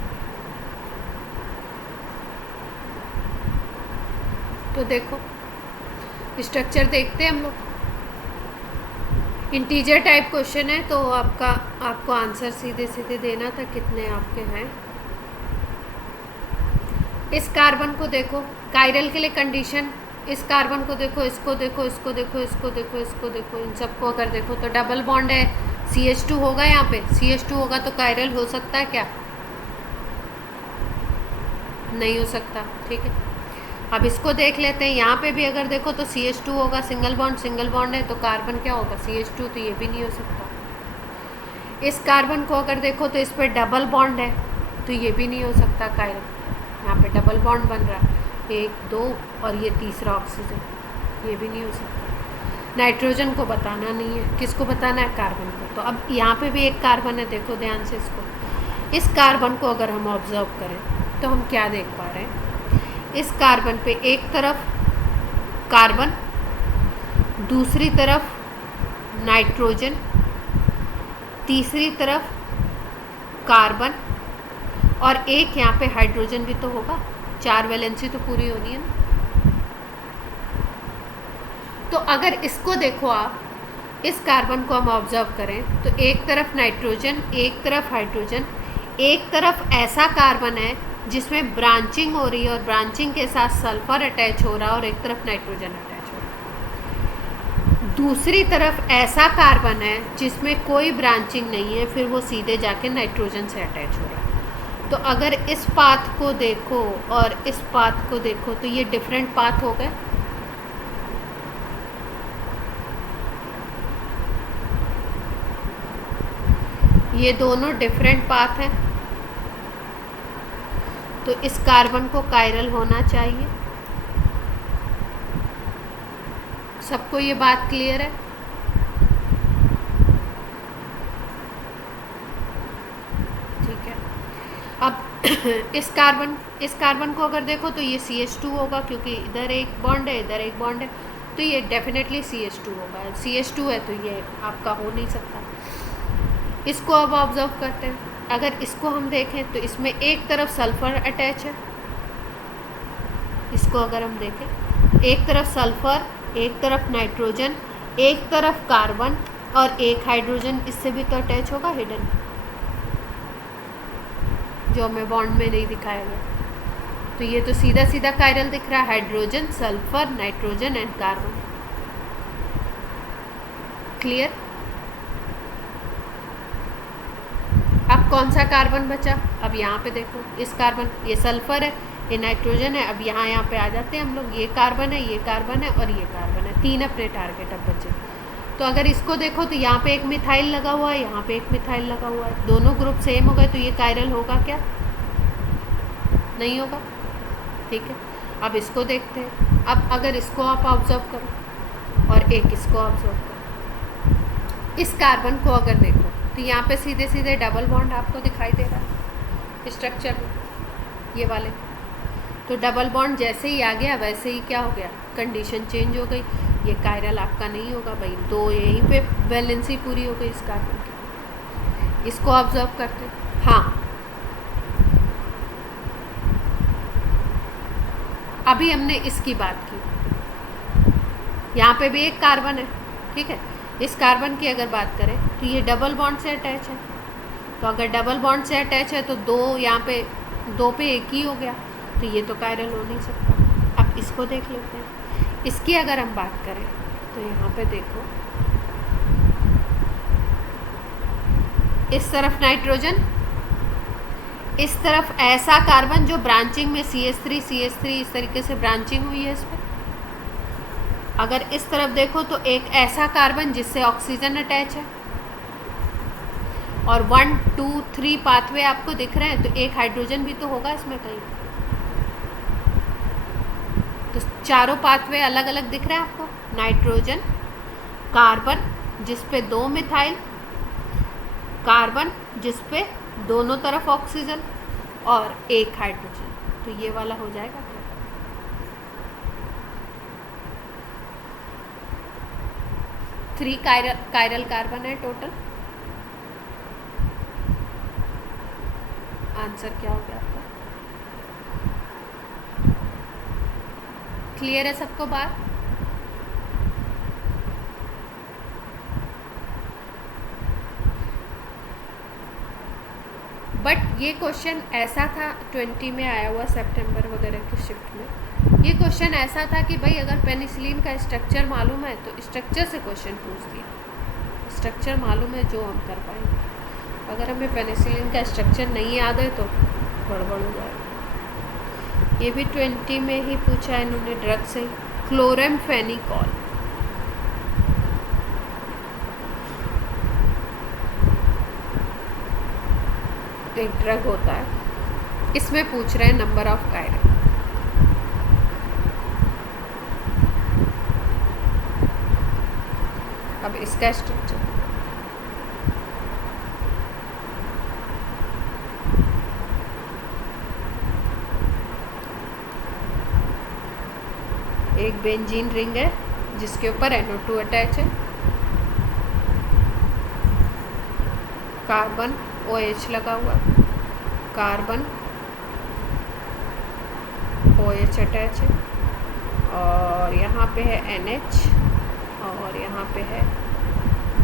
तो देखो स्ट्रक्चर देखते हैं हम लोग। इंटीजर टाइप क्वेश्चन है तो आपको आंसर सीधे सीधे देना था कितने आपके हैं। इस कार्बन को देखो, कायरल के लिए कंडीशन, इस कार्बन को देखो, इसको देखो, इसको देखो, इसको देखो, इसको देखो, इन सबको अगर देखो तो डबल बॉन्ड है, CH2 होगा। यहाँ पे CH2 होगा तो कायरल हो सकता है क्या? नहीं हो सकता, ठीक है। अब इसको देख लेते हैं। यहाँ पे भी अगर देखो तो CH2 होगा, सिंगल बॉन्ड है तो कार्बन क्या होगा? CH2, तो ये भी नहीं हो सकता। इस कार्बन को अगर देखो तो इस पर डबल बॉन्ड है तो ये भी नहीं हो सकता कायरल। यहाँ पे डबल बॉन्ड बन रहा है, 1 2 और ये तीसरा ऑक्सीजन, ये भी नहीं हो सकता। नाइट्रोजन को बताना नहीं है, किसको बताना है? कार्बन को। तो अब यहाँ पे भी एक कार्बन है, देखो ध्यान से इसको। इस कार्बन को अगर हम ऑब्जर्व करें तो हम क्या देख पा रहे हैं? इस कार्बन पे एक तरफ कार्बन, दूसरी तरफ नाइट्रोजन, तीसरी तरफ कार्बन और एक यहाँ पे हाइड्रोजन भी तो होगा। 4 वैलेंसी तो पूरी होनी है ना। तो अगर इसको देखो आप, इस कार्बन को हम ऑब्जर्व करें तो एक तरफ नाइट्रोजन, एक तरफ हाइड्रोजन, एक तरफ ऐसा कार्बन है जिसमें ब्रांचिंग हो रही है और ब्रांचिंग के साथ सल्फर अटैच हो रहा है और एक तरफ नाइट्रोजन अटैच हो रहा है। दूसरी तरफ ऐसा कार्बन है जिसमें कोई ब्रांचिंग नहीं है, फिर वो सीधे जाके नाइट्रोजन से अटैच हो रहा है। तो अगर इस पाथ को देखो और इस पाथ को देखो तो ये डिफरेंट पाथ हो गए। ये दोनों डिफरेंट पाथ हैं, तो इस कार्बन को कायरल होना चाहिए। सबको ये बात क्लियर है? ठीक है। अब इस कार्बन को अगर देखो तो ये CH2 होगा, क्योंकि इधर एक बॉन्ड है, इधर एक बॉन्ड है, तो ये डेफिनेटली CH2 होगा। CH2 है तो ये आपका हो नहीं सकता। इसको अब ऑब्जर्व करते हैं। अगर इसको हम देखें तो इसमें एक तरफ सल्फ़र अटैच है। इसको अगर हम देखें, एक तरफ सल्फ़र, एक तरफ नाइट्रोजन, एक तरफ कार्बन और एक हाइड्रोजन इससे भी तो अटैच होगा हिडन, जो हमें बॉन्ड में नहीं दिखाया गया। तो ये तो सीधा सीधा कायरल दिख रहा है, hydrogen, sulphur, nitrogen and carbon. Clear? अब कौन सा कार्बन बचा? अब यहाँ पे देखो, इस कार्बन, ये सल्फर है, ये नाइट्रोजन है। अब यहाँ पे आ जाते हैं हम लोग, ये कार्बन है, ये कार्बन है और ये कार्बन है। 3 अपने टारगेट अब बचे। तो अगर इसको देखो तो यहाँ पे एक मिथाइल लगा हुआ है, यहाँ पे एक मिथाइल लगा हुआ है, दोनों ग्रुप सेम हो गए, तो ये कायरल होगा क्या? नहीं होगा। ठीक है, अब इसको देखते हैं। अब अगर इसको आप ऑब्जर्व करो और एक इसको ऑब्जर्व करो, इस कार्बन को अगर देखो तो यहाँ पे सीधे सीधे डबल बॉन्ड आपको दिखाई दे रहा है स्ट्रक्चर में, ये वाले। तो डबल बॉन्ड जैसे ही आ गया वैसे ही क्या हो गया, कंडीशन चेंज हो गई, ये कायरल आपका नहीं होगा भाई। तो यहीं पे बैलेंसी पूरी हो गई इस कार्बन की। इसको ऑब्जर्व करते हैं। हाँ, अभी हमने इसकी बात की, यहाँ पे भी एक कार्बन है, ठीक है। इस कार्बन की अगर बात करें तो ये डबल बॉन्ड से अटैच है। तो अगर डबल बॉन्ड से अटैच है तो दो यहाँ पे, दो पे एक ही हो गया, तो ये तो कायरल हो नहीं सकता। अब इसको देख लेते हैं। इसकी अगर हम बात करें तो यहाँ पे देखो, इस तरफ नाइट्रोजन, इस तरफ ऐसा कार्बन जो ब्रांचिंग में CH3 CH3 इस तरीके से ब्रांचिंग हुई है इस पर। अगर इस तरफ देखो तो एक ऐसा कार्बन जिससे ऑक्सीजन अटैच है, और 1 2 3 पाथवे आपको दिख रहे हैं, तो एक हाइड्रोजन भी तो होगा इसमें कहीं। तो चारों पाथवे अलग अलग दिख रहे हैं आपको, नाइट्रोजन, कार्बन जिस पे 2 मिथाइल, कार्बन जिस पे दोनों तरफ ऑक्सीजन और एक हाइड्रोजन। तो ये वाला हो जाएगा क्या? 3 कायरल कार्बन है टोटल। आंसर क्या हो गया आपका? क्लियर है सबको बात? बट ये क्वेश्चन ऐसा था, 20 में आया हुआ सितंबर वगैरह की शिफ्ट में। ये क्वेश्चन ऐसा था कि भाई अगर पेनिसिलिन का स्ट्रक्चर मालूम है तो स्ट्रक्चर से क्वेश्चन पूछ दिया। स्ट्रक्चर मालूम है जो हम कर पाएंगे, अगर हमें पेनिसिलिन का स्ट्रक्चर नहीं याद है तो गड़बड़ हो जाएगा। ये भी 20 में ही पूछा है इन्होंने, ड्रग से, क्लोरामफेनिकोल। एक ड्रग होता है, इसमें पूछ रहे हैं नंबर ऑफ कायरल। अब इसका स्ट्रक्चर, एक बेंजीन रिंग है जिसके ऊपर NO2 अटैच है, कार्बन OH लगा हुआ, कार्बन OH अटैच है, और यहाँ पे है NH, और यहाँ पे है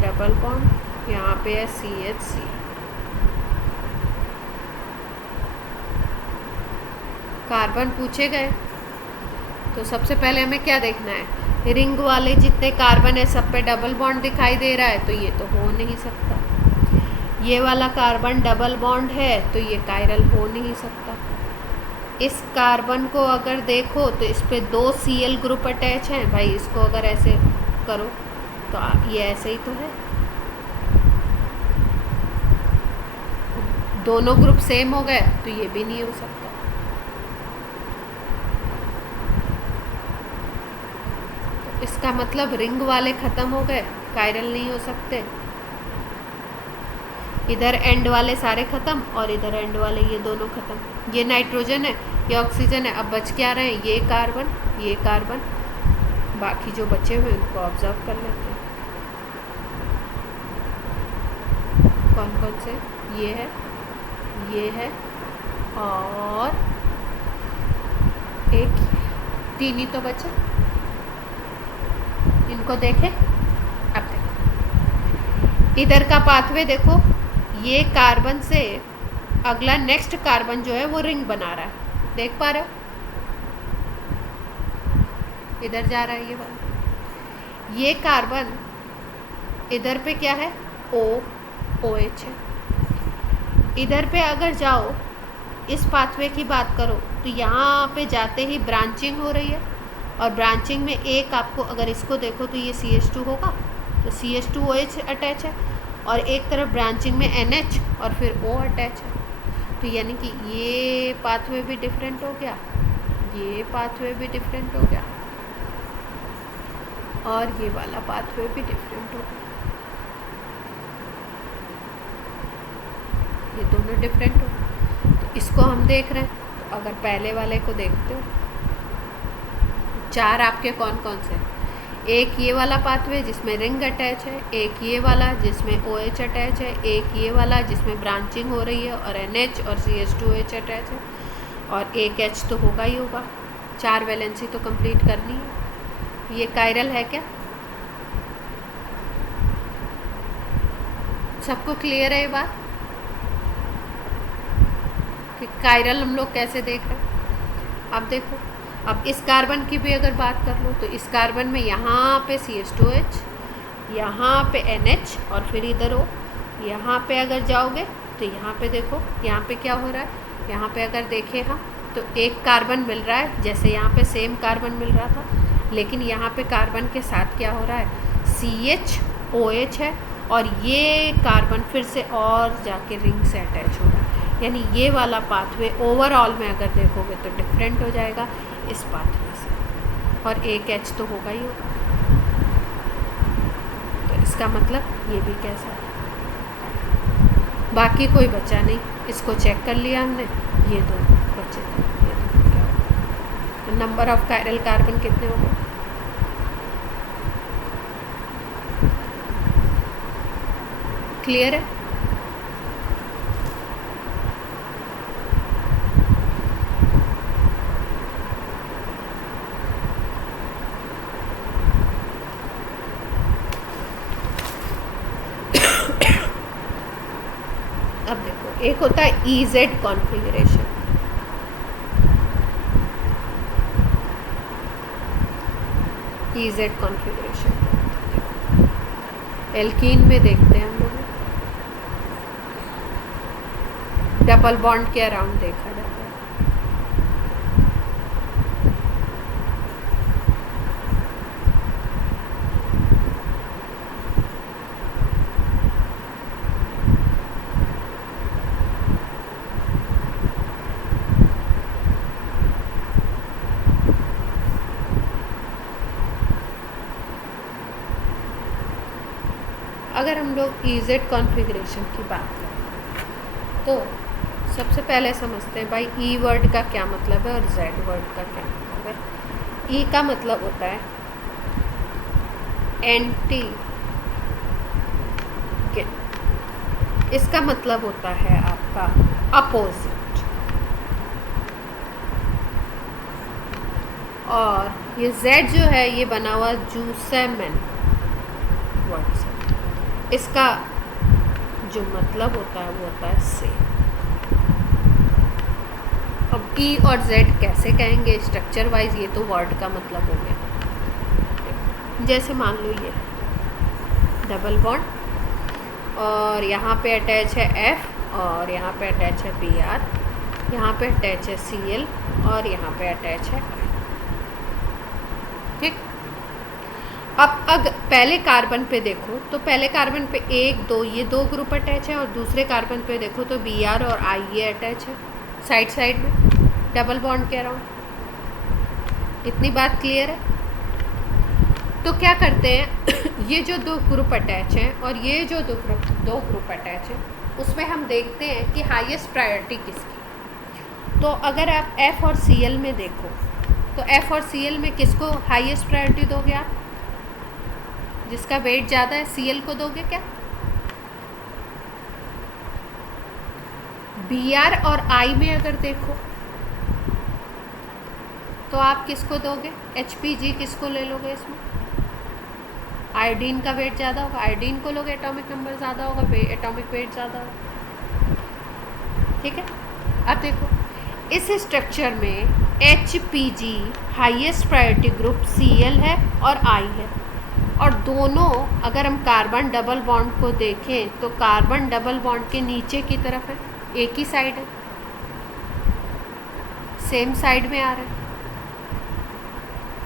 डबल बॉन्ड, यहाँ पे है CH3। कार्बन पूछे गए तो सबसे पहले हमें क्या देखना है, रिंग वाले जितने कार्बन है सब पे डबल बॉन्ड दिखाई दे रहा है, तो ये तो हो नहीं सकता। ये वाला कार्बन डबल बॉन्ड है तो ये कायरल हो नहीं सकता। इस कार्बन को अगर देखो तो इस पे 2 Cl ग्रुप अटैच हैं भाई, इसको अगर ऐसे करो तो ये ऐसे ही तो है, दोनों ग्रुप सेम हो गए, तो ये भी नहीं हो सकता। तो इसका मतलब रिंग वाले ख़त्म हो गए, कायरल नहीं हो सकते। इधर एंड वाले सारे ख़त्म और इधर एंड वाले ये दोनों ख़त्म। ये नाइट्रोजन है, ये ऑक्सीजन है। अब बच क्या रहे हैं, ये कार्बन, ये कार्बन, बाकी जो बचे हुए उनको ऑब्जर्व कर लेते हैं। कौन कौन से? ये है और एक, 3 ही तो बचे। इनको देखें, इधर का पाथवे देखो, ये कार्बन से अगला नेक्स्ट कार्बन जो है वो रिंग बना रहा है, देख पा रहे हो, इधर जा रहा है ये वाला। ये कार्बन इधर पे क्या है, OH है। इधर पे अगर जाओ, इस पाथवे की बात करो तो यहाँ पे जाते ही ब्रांचिंग हो रही है, और ब्रांचिंग में एक आपको अगर इसको देखो तो ये CH2 होगा, तो CH2OH अटैच है, और एक तरफ ब्रांचिंग में NH और फिर O अटैच है। तो यानी कि ये पाथवे भी डिफरेंट हो गया, ये पाथवे भी डिफरेंट हो गया, और ये वाला पाथवे भी डिफरेंट हो गया, ये दोनों डिफरेंट हो। तो इसको हम देख रहे हैं, तो अगर पहले वाले को देखते हो, चार आपके कौन कौन से हैं, एक ये वाला पाथवे जिसमें रिंग अटैच है, एक ये वाला जिसमें OH अटैच है, एक ये वाला जिसमें ब्रांचिंग हो रही है और NH और CH2OH अटैच है, और एक H तो होगा ही होगा, 4 वैलेंसी तो कंप्लीट करनी है। ये कायरल है क्या, सबको क्लियर है ये बात कि कायरल हम लोग कैसे देख रहे हैं। अब देखो, अब इस कार्बन की भी अगर बात कर लो तो इस कार्बन में यहाँ पे CH2OH, यहाँ पे NH और फिर इधर O। यहाँ पे अगर जाओगे तो यहाँ पे देखो, यहाँ पे क्या हो रहा है, यहाँ पे अगर देखें हम तो एक कार्बन मिल रहा है, जैसे यहाँ पे सेम कार्बन मिल रहा था, लेकिन यहाँ पे कार्बन के साथ क्या हो रहा है, CH-OH है, और ये कार्बन फिर से और जाके रिंग से अटैच हो रहा है। यानी ये वाला पाथवे ओवरऑल में अगर देखोगे तो डिफरेंट हो जाएगा इस पाथवे से, और एक H तो होगा ही होगा। तो इसका मतलब ये भी कैसा है, बाकी कोई बचा नहीं, इसको चेक कर लिया हमने, ये दो बचे थे, ये दो क्या होगा, तो नंबर ऑफ कायरल कार्बन कितने हो गए, क्लियर है। अब देखो, एक होता है EZ configuration, EZ configuration alkene में देखते हैं हम लोग, डबल बॉन्ड के अराउंड देखा जाता है। अगर हम लोग EZ कॉन्फ़िगरेशन की बात करें तो सबसे पहले समझते हैं भाई E वर्ड का क्या मतलब है और Z वर्ड का क्या मतलब है। E का मतलब होता है एंटी, इसका मतलब होता है आपका अपोजिट, और ये Z जो है ये बना हुआ जूसेमन वर्ड से, इसका जो मतलब होता है वो होता है सेम। अब E और Z कैसे कहेंगे स्ट्रक्चर वाइज, ये तो वर्ड का मतलब हो गया। जैसे मान लो ये डबल बॉन्ड, और यहाँ पे अटैच है F, और यहाँ पे अटैच है Br, यहाँ पे अटैच है Cl, और यहाँ पे अटैच है I। ठीक। अब अगर पहले कार्बन पे देखो तो पहले कार्बन पे 1 2 ये 2 ग्रुप अटैच है, और दूसरे कार्बन पे देखो तो Br और I ये अटैच है साइड साइड में डबल बॉन्ड के अराउंड। इतनी बात क्लियर है। तो क्या करते हैं ये जो 2 ग्रुप अटैच हैं और ये जो दो ग्रुप अटैच हैं उसमें हम देखते हैं कि हाईएस्ट प्रायोरिटी किसकी। तो अगर आप F और Cl में देखो तो F और Cl में किसको हाईएस्ट प्रायोरिटी दोगे आप, जिसका वेट ज़्यादा है Cl को दोगे क्या। Br और I में अगर देखो तो आप किसको दोगे, HPG किसको ले लोगे इसमें, आयोडीन का वेट ज़्यादा होगा, आयोडीन को लोग एटॉमिक नंबर ज़्यादा होगा, एटॉमिक वेट ज़्यादा होगा। ठीक है, अब देखो इस स्ट्रक्चर में HPG highest priority group Cl है और I है, और दोनों अगर हम कार्बन डबल बॉन्ड को देखें तो कार्बन डबल बॉन्ड के नीचे की तरफ है, एक ही साइड है, सेम साइड में आ रहा है।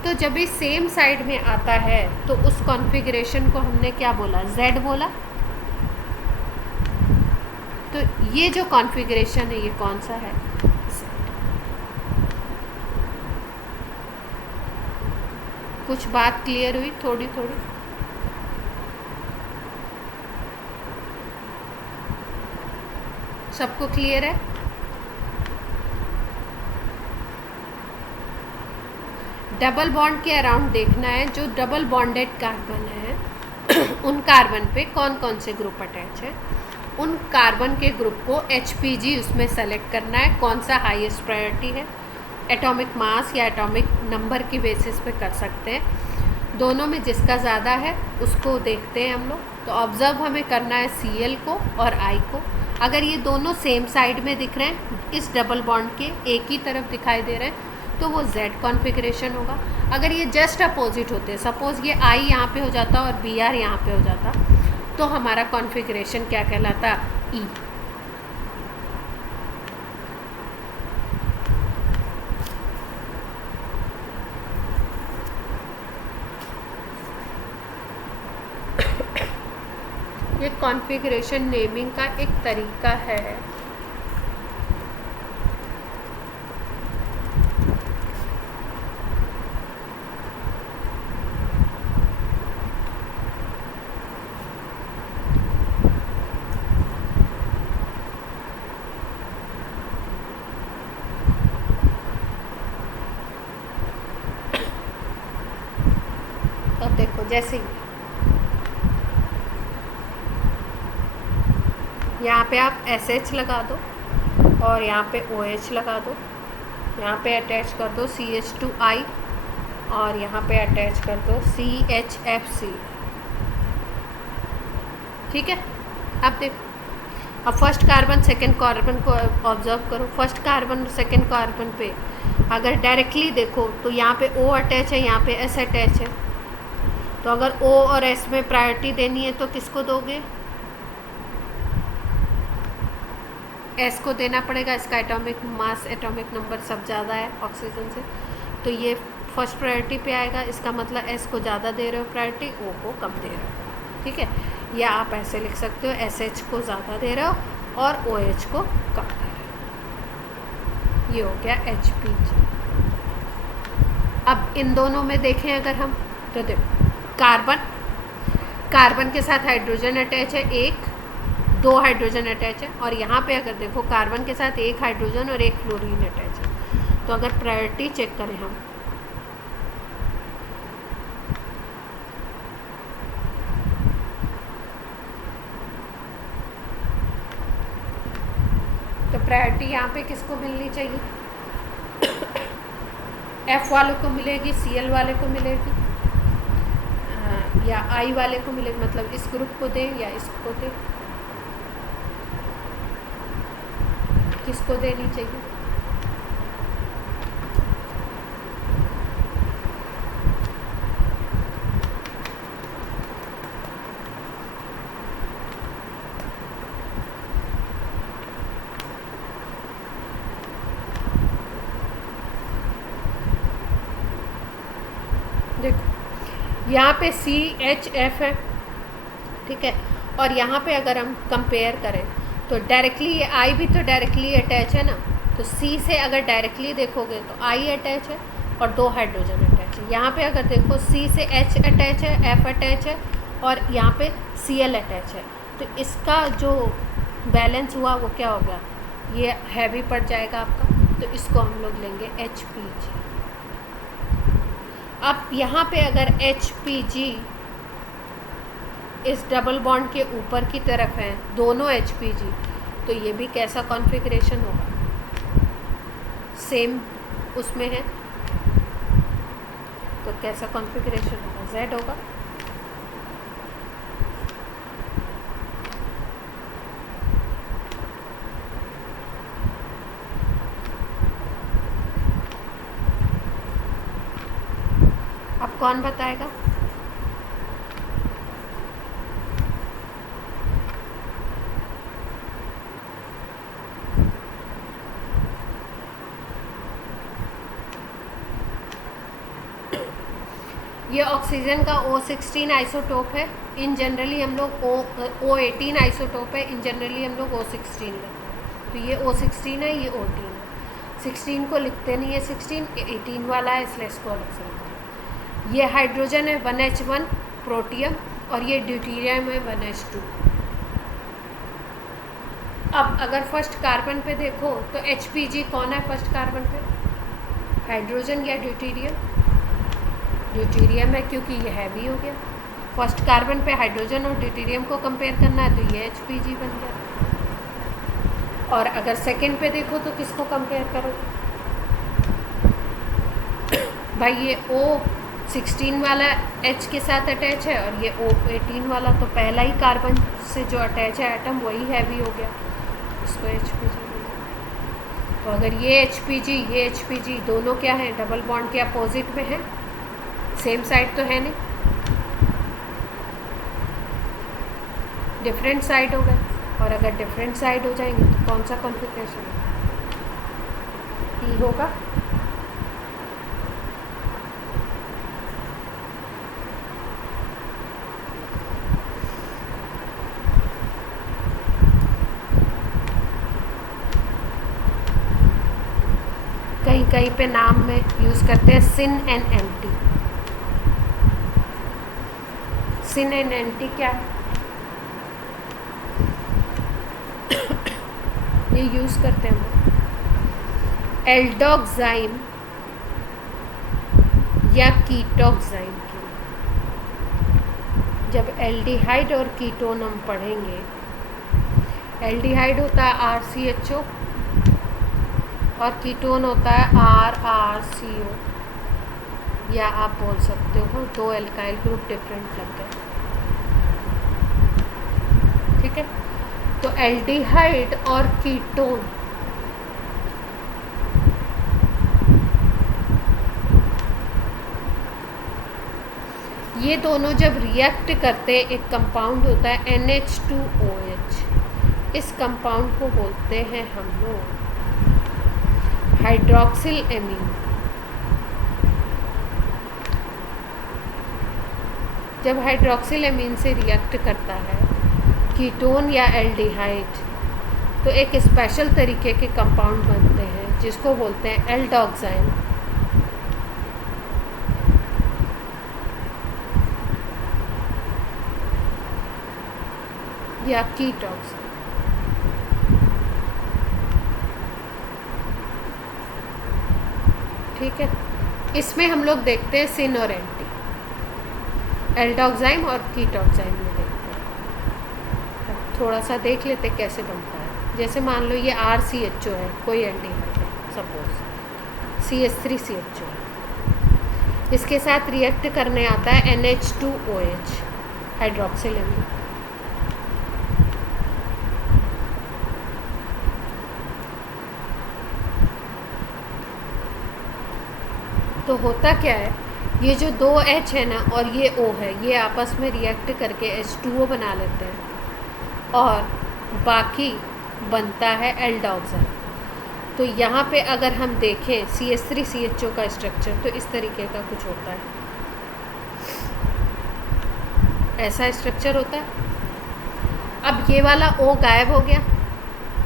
तो जब ये सेम साइड में आता है तो उस कॉन्फ़िगरेशन को हमने क्या बोला, Z बोला। तो ये जो कॉन्फ़िगरेशन है ये कौन सा है, कुछ बात क्लियर हुई थोड़ी थोड़ी? सबको क्लियर है? डबल बॉन्ड के अराउंड देखना है, जो डबल बॉन्डेड कार्बन है उन कार्बन पे कौन कौन से ग्रुप अटैच है, उन कार्बन के ग्रुप को HPG उसमें सेलेक्ट करना है, कौन सा हाईएस्ट प्रायोरिटी है, एटॉमिक मास या एटॉमिक नंबर की बेसिस पे कर सकते हैं। दोनों में जिसका ज़्यादा है उसको देखते हैं हम लोग। तो ऑब्ज़र्व हमें करना है Cl को और I को। अगर ये दोनों सेम साइड में दिख रहे हैं, इस डबल बॉन्ड के एक ही तरफ दिखाई दे रहे हैं, तो वो Z कॉन्फ़िगरेशन होगा। अगर ये जस्ट अपोजिट होते, सपोज़ ये I यहाँ पे हो जाता और Br यहाँ पे हो जाता, तो हमारा कॉन्फ़िगरेशन क्या कहलाता, E। ये कॉन्फ़िगरेशन नेमिंग का एक तरीका है। अब देखो जैसे यहाँ पे आप SH लगा दो और यहाँ पे OH लगा दो, यहाँ पे अटैच कर दो CH2I और यहाँ पे अटैच कर दो CHFC। ठीक है, अब देखो, अब फर्स्ट कार्बन सेकंड कार्बन को ऑब्जर्व करो। फर्स्ट कार्बन और सेकंड कार्बन पे अगर डायरेक्टली देखो तो यहाँ पे O अटैच है, यहाँ पे S अटैच है। तो अगर O और S में प्रायोरिटी देनी है तो किसको दोगे, S को देना पड़ेगा। इसका एटॉमिक मास, एटॉमिक नंबर सब ज़्यादा है ऑक्सीजन से, तो ये फर्स्ट प्रायोरिटी पे आएगा। इसका मतलब S को ज़्यादा दे रहे हो प्रायोरिटी, O को कम दे रहे हो। ठीक है, या आप ऐसे लिख सकते हो SH को ज़्यादा दे रहे हो और OH को कम दे रहे हो। ये हो गया HPG। अब इन दोनों में देखें अगर हम, तो देखो कार्बन के साथ हाइड्रोजन अटैच है, एक 2 हाइड्रोजन अटैच है, और यहाँ पे अगर देखो कार्बन के साथ 1 हाइड्रोजन और 1 फ्लोरीन अटैच है। तो अगर प्रायोरिटी चेक करें हम, तो प्रायोरिटी यहाँ पे किसको मिलनी चाहिए, F वालों को मिलेगी, Cl वाले को मिलेगी, या I वाले को मिलेगी। मतलब इस ग्रुप को दें या इसको दें, किसको देनी चाहिए, देखो यहाँ पे CHF है, ठीक है, और यहाँ पे अगर हम कंपेयर करें तो डायरेक्टली ये I भी तो डायरेक्टली अटैच है ना। तो C से अगर डायरेक्टली देखोगे तो I अटैच है और 2 हाइड्रोजन अटैच है। यहाँ पे अगर देखो C से H अटैच है, F अटैच है और यहाँ पे Cl अटैच है। तो इसका जो बैलेंस हुआ वो क्या हो गया, ये हैवी पड़ जाएगा आपका। तो इसको हम लोग लेंगे HPG। अब यहाँ पे अगर HPG इस डबल बॉन्ड के ऊपर की तरफ है, दोनों HPG, तो ये भी कैसा कॉन्फ़िगरेशन होगा, सेम उसमें है, तो कैसा कॉन्फ़िगरेशन होगा, Z होगा। कौन बताएगा? ये ऑक्सीजन का O16 आइसोटोप है। इन जनरली हम लोग O18 आइसोटोप है। इन जनरली हम लोग O16 लेते हैं। तो ये O16 है, ये O18 है। 16 को लिखते नहीं है, 16 18 वाला है, इसलिए इसको अलग से लिखते हैं। ये हाइड्रोजन है 1H1 प्रोटियम, और ये ड्यूटीरियम है 1H2। अब अगर फर्स्ट कार्बन पे देखो तो HPG कौन है फर्स्ट कार्बन पे? हाइड्रोजन या ड्यूटीरियम? ड्यूटीरियम है, क्योंकि ये हैवी हो गया। फर्स्ट कार्बन पे हाइड्रोजन और ड्यूटीरियम को कंपेयर करना है तो ये HPG बन गया। और अगर सेकंड पे देखो तो किसको कंपेयर करो? भाई ये O16 वाला H के साथ अटैच है, और ये O18 वाला तो पहला ही कार्बन से जो अटैच है एटम वही हैवी हो गया, इसको HPG। तो अगर ये HPG दोनों क्या है? डबल बॉन्ड के अपोजिट में है, सेम साइड तो है नहीं, डिफरेंट साइड हो गए। और अगर डिफरेंट साइड हो जाएंगे तो कौन सा कॉन्फ़िगरेशन ई होगा? कहीं कहीं पे नाम में यूज़ करते हैं syn and anti. Syn and anti क्या है? ये यूज़ करते हैं एल्डोक्साइम या कीटोक्साइम के लिए। जब एल्डिहाइड और कीटोन हम पढ़ेंगे, एल्डिहाइड होता है RCHO और कीटोन होता है RRCO, या आप बोल सकते हो दो एल्काइल ग्रुप डिफरेंट लग गए, ठीक है। तो एल्डिहाइड और कीटोन ये दोनों जब रिएक्ट करते एक कंपाउंड होता है NH2OH। इस कंपाउंड को बोलते हैं हम लोग हाइड्रोक्सिल एमीन। जब हाइड्रोक्सिल एमीन से रिएक्ट करता है कीटोन या एल्डिहाइड, तो एक स्पेशल तरीके के कंपाउंड बनते हैं जिसको बोलते हैं एल्डोक्साइम या कीटोक्साइम। ठीक है, इसमें हम लोग देखते हैं सिन और एंटी, एल्डोक्साइम और कीटोक्साइम में देखते हैं। अब थोड़ा सा देख लेते कैसे बनता है। जैसे मान लो ये RCHO है, कोई एल्डिहाइड है, सपोज CH3CHO है, इसके साथ रिएक्ट करने आता है NH2OH हाइड्रोक्सिल एमीन। तो होता क्या है, ये जो दो H है ना और ये O है, ये आपस में रिएक्ट करके H2O बना लेते हैं और बाकी बनता है एल्डोक्साइम। तो यहाँ पे अगर हम देखें CH3CHO का स्ट्रक्चर तो इस तरीके का कुछ होता है, ऐसा स्ट्रक्चर होता है। अब ये वाला O गायब हो गया,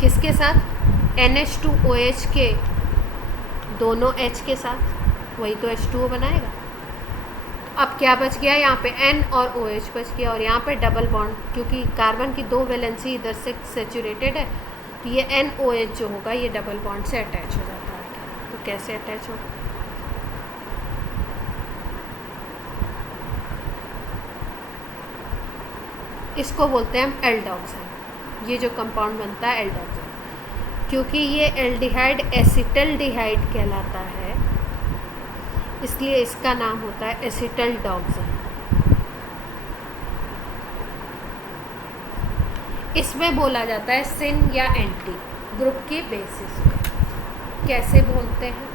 किसके साथ? NH2OH के दोनों H के साथ, वही तो H2O बनाएगा। अब क्या बच गया? यहाँ पे N और OH बच गया, और यहाँ पे डबल बॉन्ड, क्योंकि कार्बन की दो वैलेंसी इधर से सेचुरेटेड है, तो ये NOH जो होगा ये डबल बॉन्ड से अटैच हो जाता है। तो कैसे अटैच होगा? इसको बोलते हैं हम एल्डोक्साइम। ये जो कंपाउंड बनता है एल्डोक्साइम, क्योंकि ये एल्डिहाइड एसिटल्डिहाइड कहलाता है, इसलिए इसका नाम होता है एसिटल्डोक्साइम। इसमें बोला जाता है सिन या एंटी ग्रुप के बेसिस पे। कैसे बोलते हैं?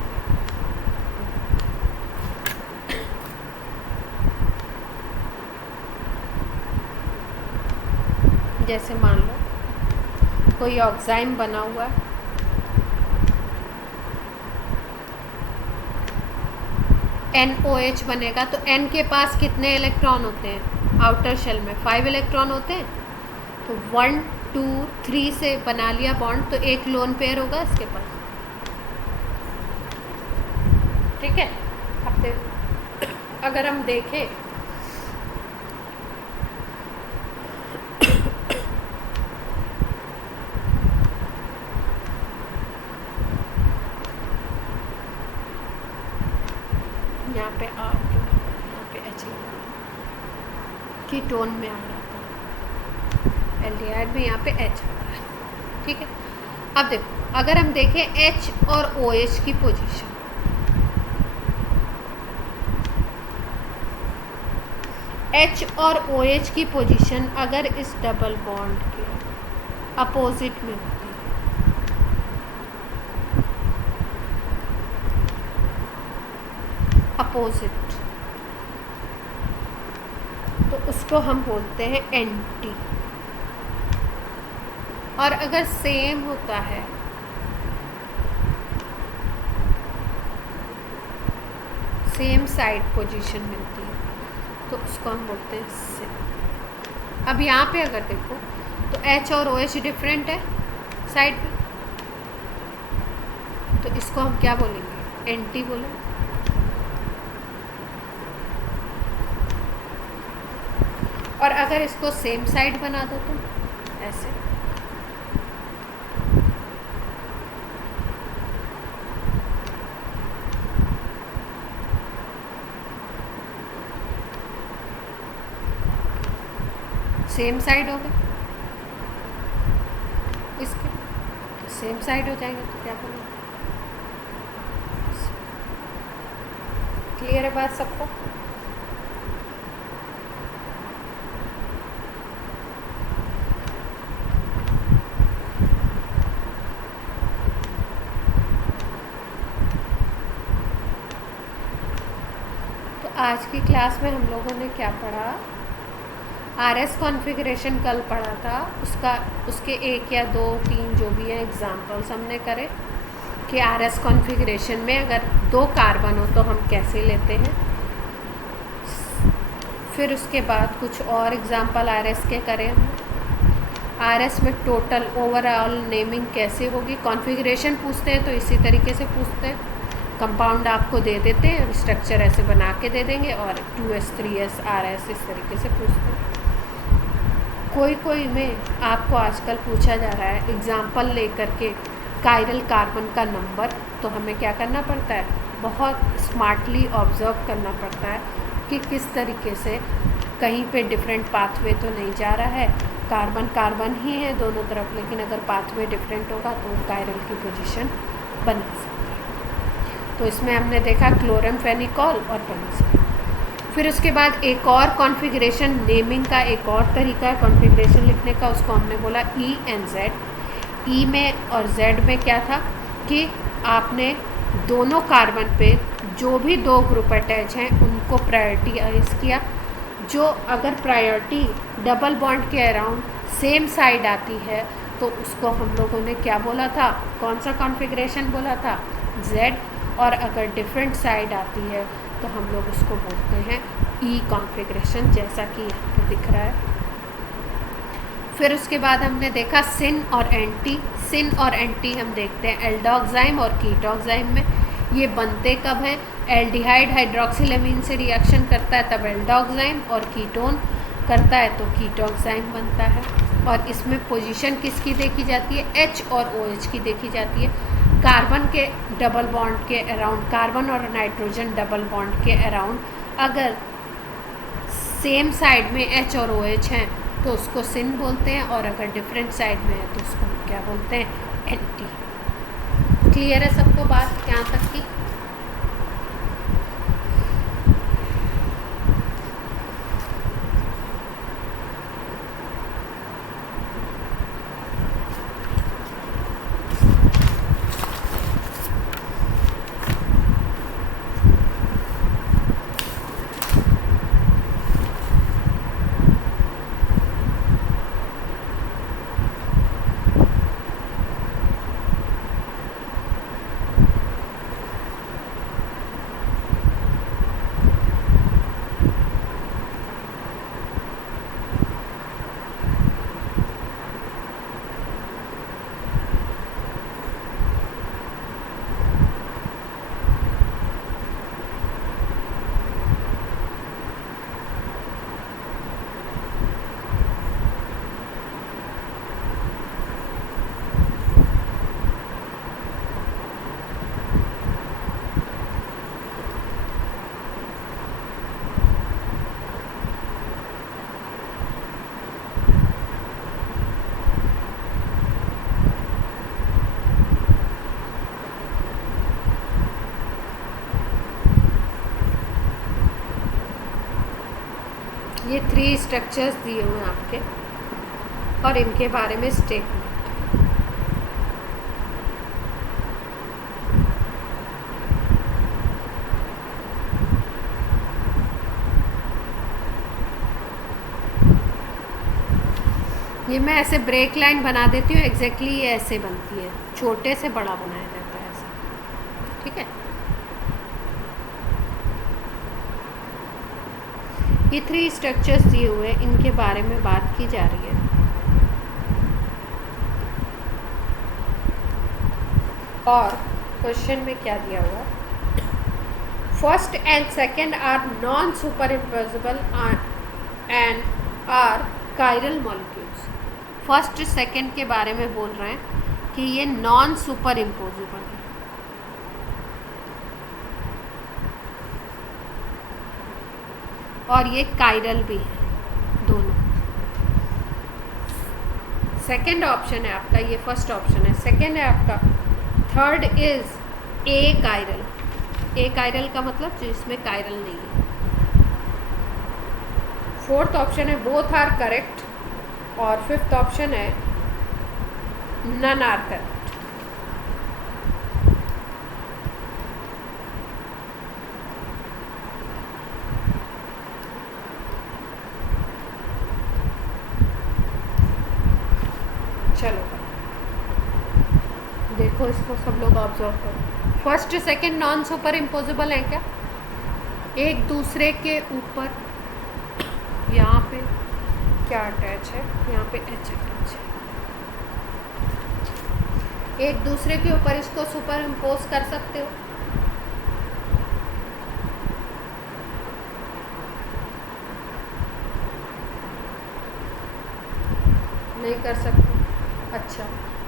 जैसे मान लो कोई ऑक्साइम बना हुआ है, NOH बनेगा तो N के पास कितने इलेक्ट्रॉन होते हैं? आउटर शेल में 5 इलेक्ट्रॉन होते हैं। तो 1 2 3 से बना लिया बॉन्ड, तो एक लोन पेयर होगा इसके पास। ठीक है। अब अगर हम देखें यहाँ पे R, यहाँ पे H कीटोन में आ रहा था, एल्डिहाइड में यहाँ पे H आ रहा है। ठीक है। अब देखो अगर हम देखें H और OH की पोजीशन, H और OH की पोजीशन अगर इस डबल बॉन्ड के अपोजिट में होती है, अपोजिट, तो उसको हम बोलते हैं एंटी। और अगर सेम होता है सेम साइड पोजीशन मिलती है तो उसको हम बोलते हैं सिम। अब यहाँ पे अगर देखो तो H और OH डिफरेंट है साइड पे, तो इसको हम क्या बोलेंगे? एंटी बोलेंगे। और अगर इसको सेम साइड बना दो तो ऐसे, सेम साइड हो गए इसके, तो सेम साइड हो जाएंगे तो क्या बोलेंगे? क्लियर है बात सबको? आज की क्लास में हम लोगों ने क्या पढ़ा? RS कॉन्फ़िगरेशन कल पढ़ा था, उसके 1 या 2 3 जो भी हैं एग्जांपल्स हमने करे कि RS कॉन्फ़िगरेशन में अगर 2 कार्बन हो तो हम कैसे लेते हैं। फिर उसके बाद कुछ और एग्जांपल RS के करें हमने। RS में टोटल ओवरऑल नेमिंग कैसे होगी? कॉन्फ़िगरेशन पूछते हैं तो इसी तरीके से पूछते हैं, कंपाउंड आपको दे देते हैं, स्ट्रक्चर ऐसे बना के दे देंगे और 2s 3s RS इस तरीके से पूछते हैं। कोई में आपको आजकल पूछा जा रहा है एग्जाम्पल लेकर के कायरल कार्बन का नंबर, तो हमें क्या करना पड़ता है? बहुत स्मार्टली ऑब्जर्व करना पड़ता है कि किस तरीके से कहीं पे डिफरेंट पाथवे तो नहीं जा रहा है, कार्बन कार्बन ही है दोनों तरफ, लेकिन अगर पाथवे डिफरेंट होगा तो कायरल की पोजीशन बना सकते हैं। तो इसमें हमने देखा क्लोरम फेनिकॉल और पेनिसिलिन। फिर उसके बाद एक और कॉन्फ़िगरेशन नेमिंग का एक और तरीका है कॉन्फ़िगरेशन लिखने का, उसको हमने बोला E and Z। E में और Z में क्या था कि आपने दोनों कार्बन पे जो भी 2 ग्रुप अटैच हैं उनको प्रायोरिटाइज किया। जो अगर प्रायोरिटी डबल बॉन्ड के अराउंड सेम साइड आती है तो उसको हम लोगों ने क्या बोला था? कौन सा कॉन्फ़िगरेशन बोला था? Z। और अगर डिफरेंट साइड आती है तो हम लोग उसको बोलते हैं E कॉन्फ़िगरेशन, जैसा कि यहाँ पे दिख रहा है। फिर उसके बाद हमने देखा सिन और एंटी। सिन और एंटी हम देखते हैं एल्डोक्साइम और कीटोक्साइम में। ये बनते कब हैं? एल्डिहाइड हाइड्रोक्सिलेमीन से रिएक्शन करता है तब एल्डोक्साइम, और कीटोन करता है तो कीटोक्साइम बनता है। और इसमें पोजीशन किसकी देखी जाती है? H और OH की देखी जाती है। कार्बन के डबल बॉन्ड के अराउंड, कार्बन और नाइट्रोजन डबल बॉन्ड के अराउंड अगर सेम साइड में H और OH हैं तो उसको सिन बोलते हैं, और अगर डिफरेंट साइड में है तो उसको हम क्या बोलते हैं? एंटी। क्लियर है सबको बात यहाँ तक की? ये 3 स्ट्रक्चर्स दिए हुए हैं आपके और इनके बारे में स्टेटमेंट। ये मैं ऐसे ब्रेक लाइन बना देती हूँ, एग्जैक्टली ये ऐसे बनती है, छोटे से बड़ा बनाया जाता है ऐसा, ठीक है। ये 3 स्ट्रक्चर्स दिए हुए हैं, इनके बारे में बात की जा रही है। और क्वेश्चन में क्या दिया हुआ, first and second are non superimposable and are chiral molecules. First second के बारे में बोल रहे हैं कि ये नॉन सुपर इम्पोजिबल है, और ये कायरल भी है, दोनों। सेकेंड ऑप्शन है आपका, ये फर्स्ट ऑप्शन है, सेकेंड है आपका। Third is a chiral. A chiral का मतलब जिसमें कायरल नहीं है। फोर्थ ऑप्शन है बोथ आर करेक्ट, और फिफ्थ ऑप्शन है नन आर करेक्ट। चलो देखो, इसको सब लोग ऑब्जर्व करो। First second non super imposable है क्या? एक दूसरे के ऊपर यहाँ पे क्या अटैच है, यहाँ पे एच अटैच है, एक दूसरे के ऊपर इसको सुपर इम्पोज कर सकते हो। नहीं कर सकते। अच्छा,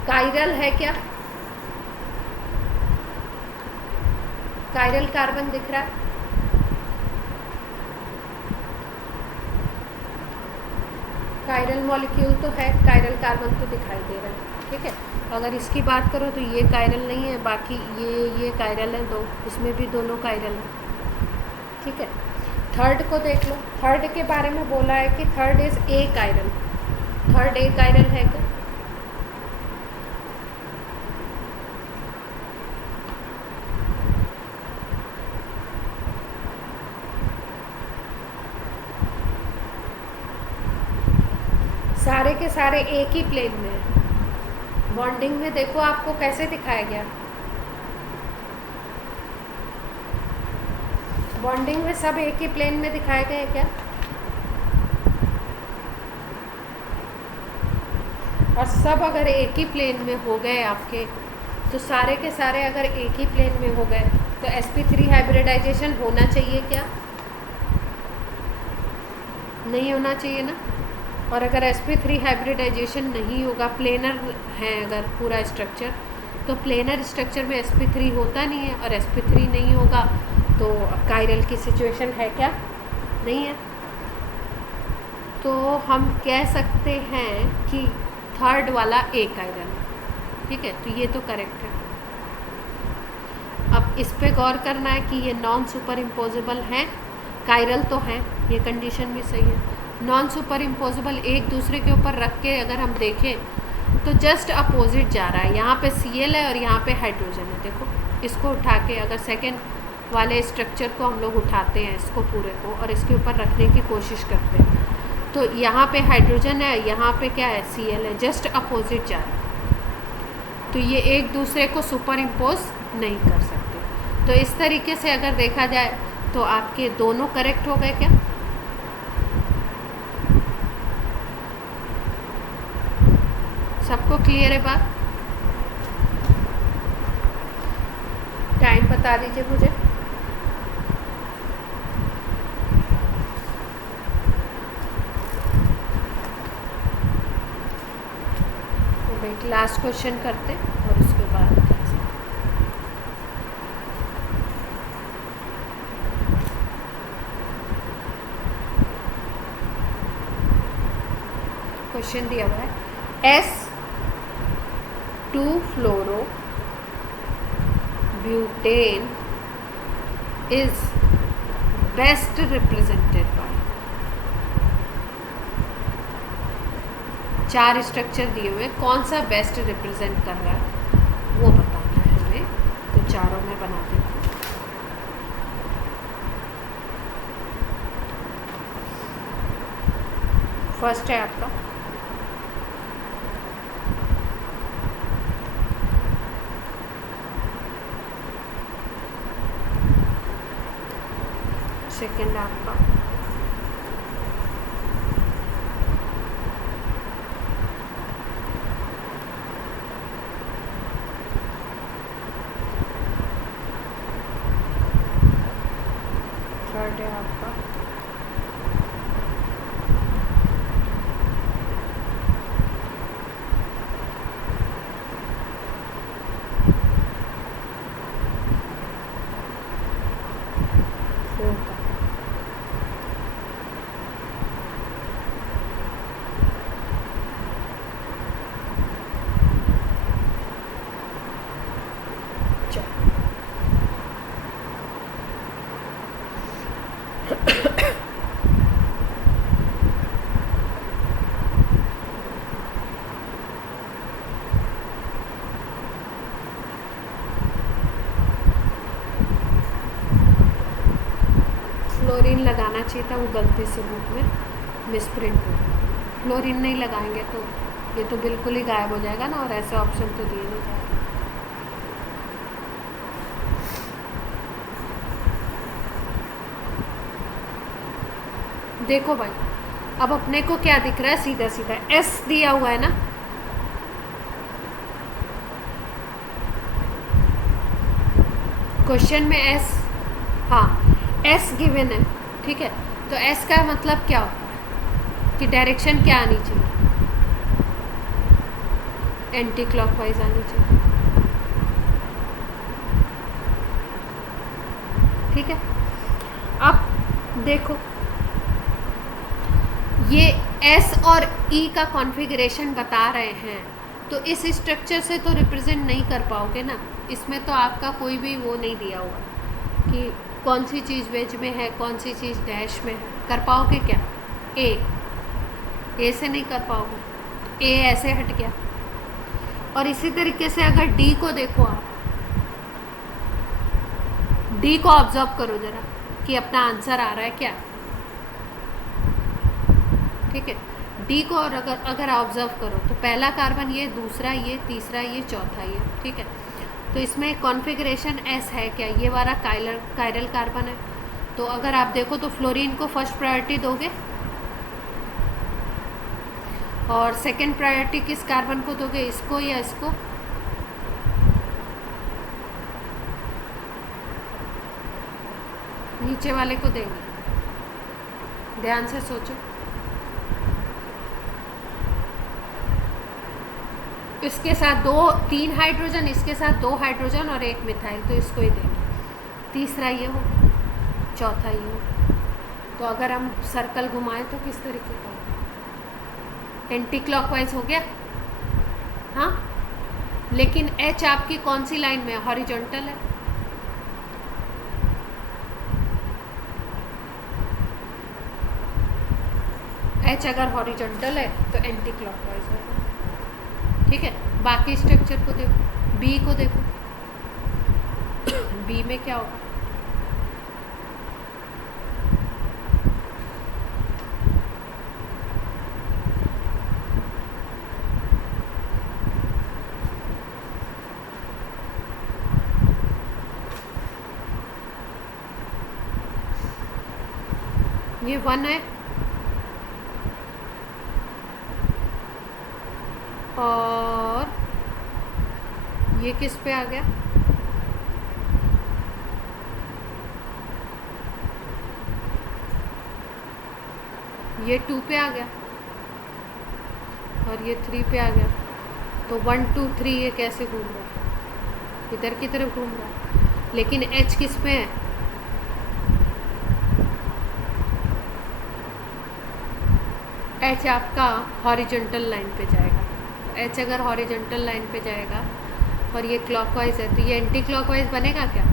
कायरल है क्या? कायरल कार्बन दिख रहा है? कायरल मॉलिक्यूल तो है, कायरल कार्बन तो दिखाई दे रहा है, ठीक है। अगर इसकी बात करो तो ये कायरल नहीं है, बाकी ये कायरल है, दो इसमें भी दोनों कायरल है, ठीक है। थर्ड को देख लो, थर्ड के बारे में बोला है कि third is a chiral. Third A chiral है क्या? सारे के सारे एक ही प्लेन में है। बॉन्डिंग में देखो आपको कैसे दिखाया गया, बॉन्डिंग में सब एक ही प्लेन में दिखाया गया है क्या? और सब अगर एक ही प्लेन में हो गए आपके, तो सारे के सारे अगर एक ही प्लेन में हो गए तो sp3 हाइब्रिडाइजेशन होना चाहिए क्या? नहीं होना चाहिए ना। और अगर sp3 हाइब्रिडाइजेशन नहीं होगा, प्लेनर है अगर पूरा स्ट्रक्चर, तो प्लेनर स्ट्रक्चर में sp3 होता नहीं है, और sp3 नहीं होगा तो कायरल की सिचुएशन है क्या? नहीं है। तो हम कह सकते हैं कि थर्ड वाला ए कायरल, ठीक है। तो ये तो करेक्ट है। अब इस पे गौर करना है कि ये नॉन सुपर इम्पोजिबल हैं, कायरल तो हैं, ये कंडीशन भी सही है। नॉन सुपर इम्पोजिबल एक दूसरे के ऊपर रख के अगर हम देखें तो जस्ट अपोजिट जा रहा है। यहाँ पे Cl है और यहाँ पे हाइड्रोजन है। देखो, इसको उठा के अगर सेकेंड वाले स्ट्रक्चर को हम लोग उठाते हैं, इसको पूरे को, और इसके ऊपर रखने की कोशिश करते हैं, तो यहाँ पे हाइड्रोजन है, यहाँ पे क्या है, Cl है, जस्ट अपोजिट जा रहा है। तो ये एक दूसरे को सुपर इम्पोज नहीं कर सकते। तो इस तरीके से अगर देखा जाए तो आपके दोनों करेक्ट हो गए क्या? सबको क्लियर है बात? टाइम बता दीजिए मुझे। तो लास्ट क्वेश्चन करते और उसके बाद क्वेश्चन दिया हुआ है, S2-fluoro butane is best represented by, 4 structure दिए हुए, कौन सा बेस्ट रिप्रेजेंट कर रहा है वो बताना है हमें। तो चारों में बना देते हैं। फर्स्ट है आपका सेकंड आपका थर्ड है आपका फोर्थ है। फ्लोरीन लगाना चाहिए था, वो गलती से बुक में मिसप्रिंट हो गया। फ्लोरीन नहीं लगाएंगे तो ये तो बिल्कुल ही गायब हो जाएगा ना, और ऐसे ऑप्शन तो दिए नहीं जाएगा। देखो भाई, अब अपने को क्या दिख रहा है, सीधा सीधा एस दिया हुआ है ना, क्वेश्चन में एस, हाँ एस गिवन है, ठीक है। तो एस का मतलब क्या होता है कि डायरेक्शन क्या आनी चाहिए, एंटी क्लॉकवाइज आनी चाहिए, ठीक है। अब देखो ये एस और ई का कॉन्फ़िगरेशन बता रहे हैं, तो इस स्ट्रक्चर से तो रिप्रेजेंट नहीं कर पाओगे ना। इसमें तो आपका कोई भी वो नहीं दिया हुआ कि कौन सी चीज़ वेज में है, कौन सी चीज़ डैश में है। कर पाओगे क्या, ए से नहीं कर पाओगे, ए ऐसे हट गया। और इसी तरीके से अगर डी को देखो आप, डी को ऑब्जर्व करो ज़रा कि अपना आंसर आ रहा है क्या, ठीक है। डी को और अगर ऑब्जर्व करो तो पहला कार्बन ये, दूसरा ये, तीसरा ये, चौथा ये, ठीक है। तो इसमें कॉन्फ़िगरेशन एस है क्या, ये वाला कायरल कार्बन है। तो अगर आप देखो तो फ्लोरीन को फर्स्ट प्रायोरिटी दोगे, और सेकंड प्रायोरिटी किस कार्बन को दोगे, इसको या इसको? नीचे वाले को देंगे, ध्यान से सोचो। इसके साथ 3 हाइड्रोजन, इसके साथ 2 हाइड्रोजन और 1 मिथाइल, तो इसको ही देंगे। तीसरा ये हो, चौथा ये हो। तो अगर हम सर्कल घुमाएं तो किस तरीके का होगा, एंटी क्लॉकवाइज हो गया, हाँ। लेकिन एच आपकी कौन सी लाइन में है, हॉरिजॉन्टल है। एच अगर हॉरिजॉन्टल है तो एंटी क्लॉकवाइज होगा, ठीक है। बाकी स्ट्रक्चर को देखो, बी को देखो, बी में क्या होगा, ये 1 है, और ये किस पे आ गया, ये 2 पे आ गया, और ये 3 पे आ गया। तो 1 2 3 ये कैसे घूम रहा है, इधर की तरफ घूम रहा है। लेकिन एच किस पे है, एच आपका हॉरिजॉन्टल लाइन पे जाएगा। एच अगर हॉरिजॉन्टल लाइन पे जाएगा और ये क्लॉकवाइज है, तो ये एंटी क्लॉकवाइज बनेगा क्या,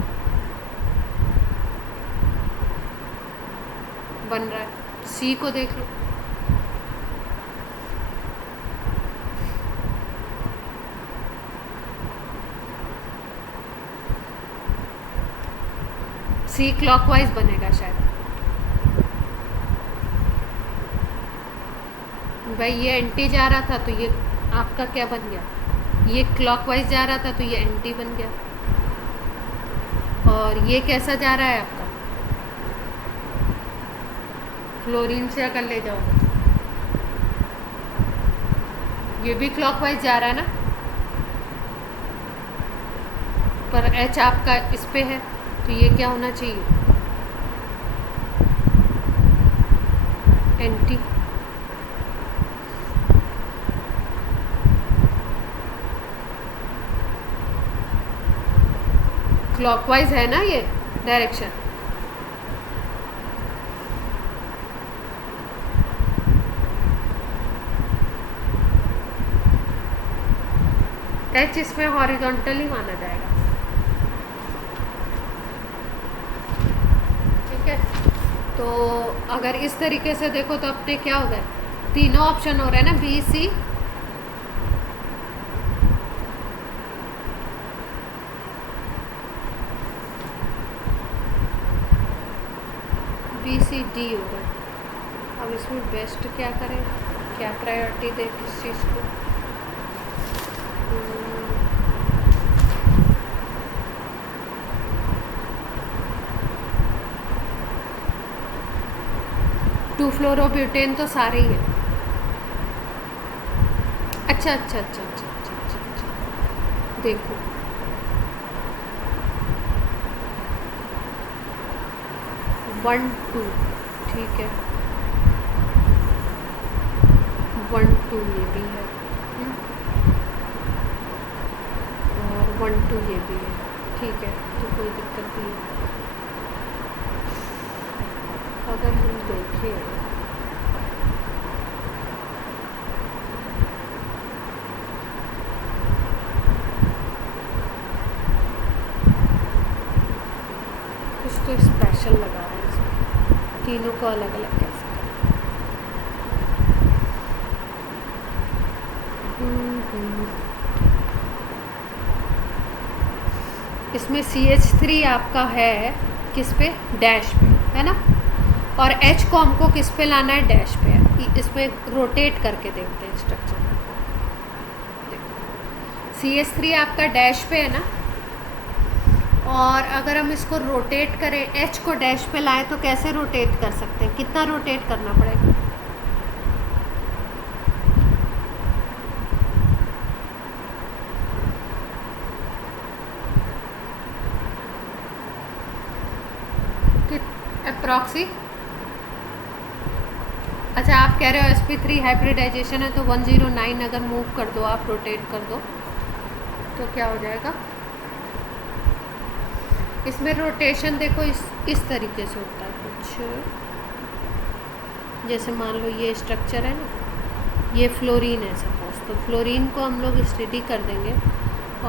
बन रहा है। सी को देख लो, सी क्लॉकवाइज बनेगा शायद। भाई ये एंटी जा रहा था तो ये आपका क्या बन गया, ये क्लॉकवाइज जा रहा था तो ये एंटी बन गया। और ये कैसा जा रहा है आपका, फ्लोरीन से अगर ले जाओ ये भी क्लॉकवाइज जा रहा है ना, पर एच आपका इस पे है तो ये क्या होना चाहिए, एंटी। क्लॉकवाइज है ना ये डायरेक्शन, एच इसमें हॉरिजॉन्टली माना जाएगा। ठीक है, तो अगर इस तरीके से देखो तो अपने क्या हो गए, तीनों ऑप्शन हो रहे हैं ना, बी सी डी हो रहा है। अब इसमें बेस्ट क्या करें, क्या प्रायोरिटी दें किस चीज़ को, टू फ्लोरोब्यूटेन तो सारे ही हैं। अच्छा अच्छा अच्छा अच्छा अच्छा अच्छा, अच्छा। देखो 1 2, ठीक है 1 2 ये भी है, और 1 2 ये भी है, ठीक है, तो कोई दिक्कत नहीं है। अगर हम देखें कुछ तो स्पेशल लगा रहे हैं इसमें, तीनों को अलग अलग कैसे करें। इसमें CH3 आपका है किस पे, डैश पे है ना, और H को हमको किस पे लाना है, डैश पे। इसमें रोटेट करके देखते हैं स्ट्रक्चर। CH3 आपका डैश पे है ना, और अगर हम इसको रोटेट करें, H को डैश पे लाएं तो कैसे रोटेट कर सकते हैं, कितना रोटेट करना पड़ेगा, अप्रॉक्सी। अच्छा आप कह रहे हो sp3 हाइब्रिडाइजेशन है तो 109 अगर मूव कर दो, आप रोटेट कर दो तो क्या हो जाएगा। इसमें रोटेशन देखो इस तरीके से होता है कुछ, जैसे मान लो ये स्ट्रक्चर है ना, ये फ्लोरीन है सपोज, तो फ्लोरीन को हम लोग स्टडी कर देंगे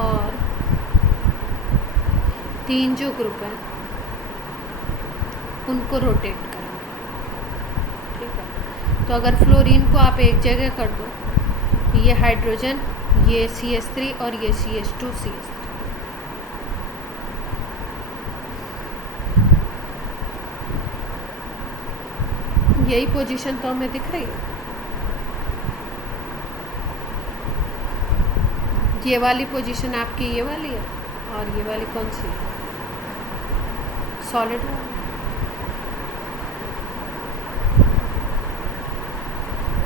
और 3 जो ग्रुप हैं उनको रोटेट करेंगे। ठीक है, तो अगर फ्लोरीन को आप एक जगह कर दो तो ये हाइड्रोजन, ये CH3 और ये CH2 CH3, यही पोजीशन तो हमें दिख रही है। ये वाली पोजीशन आपकी ये वाली है, और ये वाली कौन सी है, सॉलिड वाली।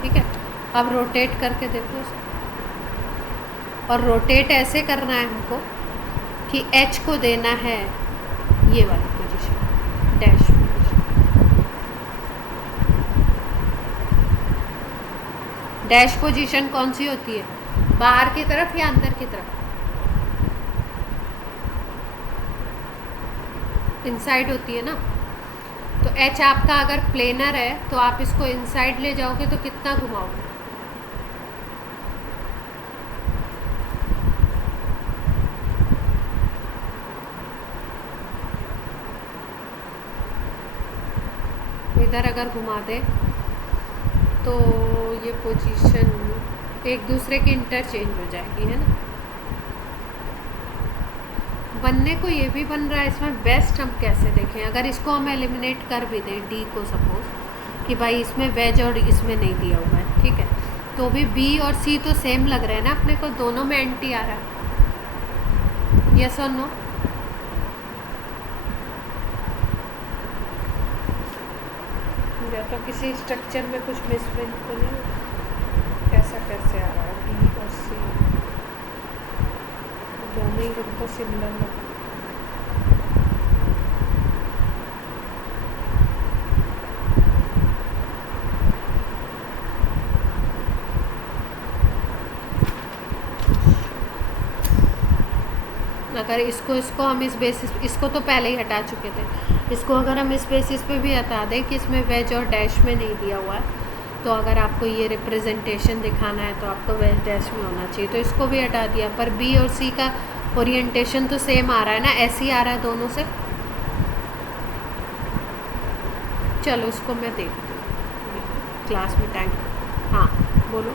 ठीक है, अब रोटेट करके देखो उसको, और रोटेट ऐसे करना है हमको कि H को देना है ये वाली position, dash position. Dash position कौन सी होती है, बाहर की तरफ या अंदर की तरफ, इनसाइड होती है ना। तो H आपका अगर प्लेनर है तो आप इसको इनसाइड ले जाओगे तो कितना घुमाओगे, इधर अगर घुमा दे तो ये पोजीशन एक दूसरे की इंटरचेंज हो जाएगी, है ना। बनने को ये भी बन रहा है, इसमें बेस्ट हम कैसे देखें? अगर इसको हम एलिमिनेट कर भी दें, डी को सपोज कि भाई इसमें वेज और इसमें नहीं दिया हुआ है, ठीक है, तो भी बी और सी तो सेम लग रहे हैं ना अपने को, दोनों में एंटी आ रहा है, यस और नो? या तो किसी स्ट्रक्चर में कुछ मिसप्रिंट तो नहीं, कैसा कैसे आ रहा है? बी और सी दोनों ही हमको सिमिलर लग रहा है। अगर इसको हम इस बेसिस, इसको तो पहले ही हटा चुके थे, इसको अगर हम इस बेसिस पे भी हटा दें कि इसमें वेज और डैश में नहीं दिया हुआ है, तो अगर आपको ये रिप्रेजेंटेशन दिखाना है तो आपको वेज डैश में होना चाहिए, तो इसको भी हटा दिया, पर बी और सी का ओरिएंटेशन तो सेम आ रहा है ना, ऐसे ही आ रहा है दोनों से। चलो इसको मैं देखती हूँ क्लास में टाइम। हाँ बोलो।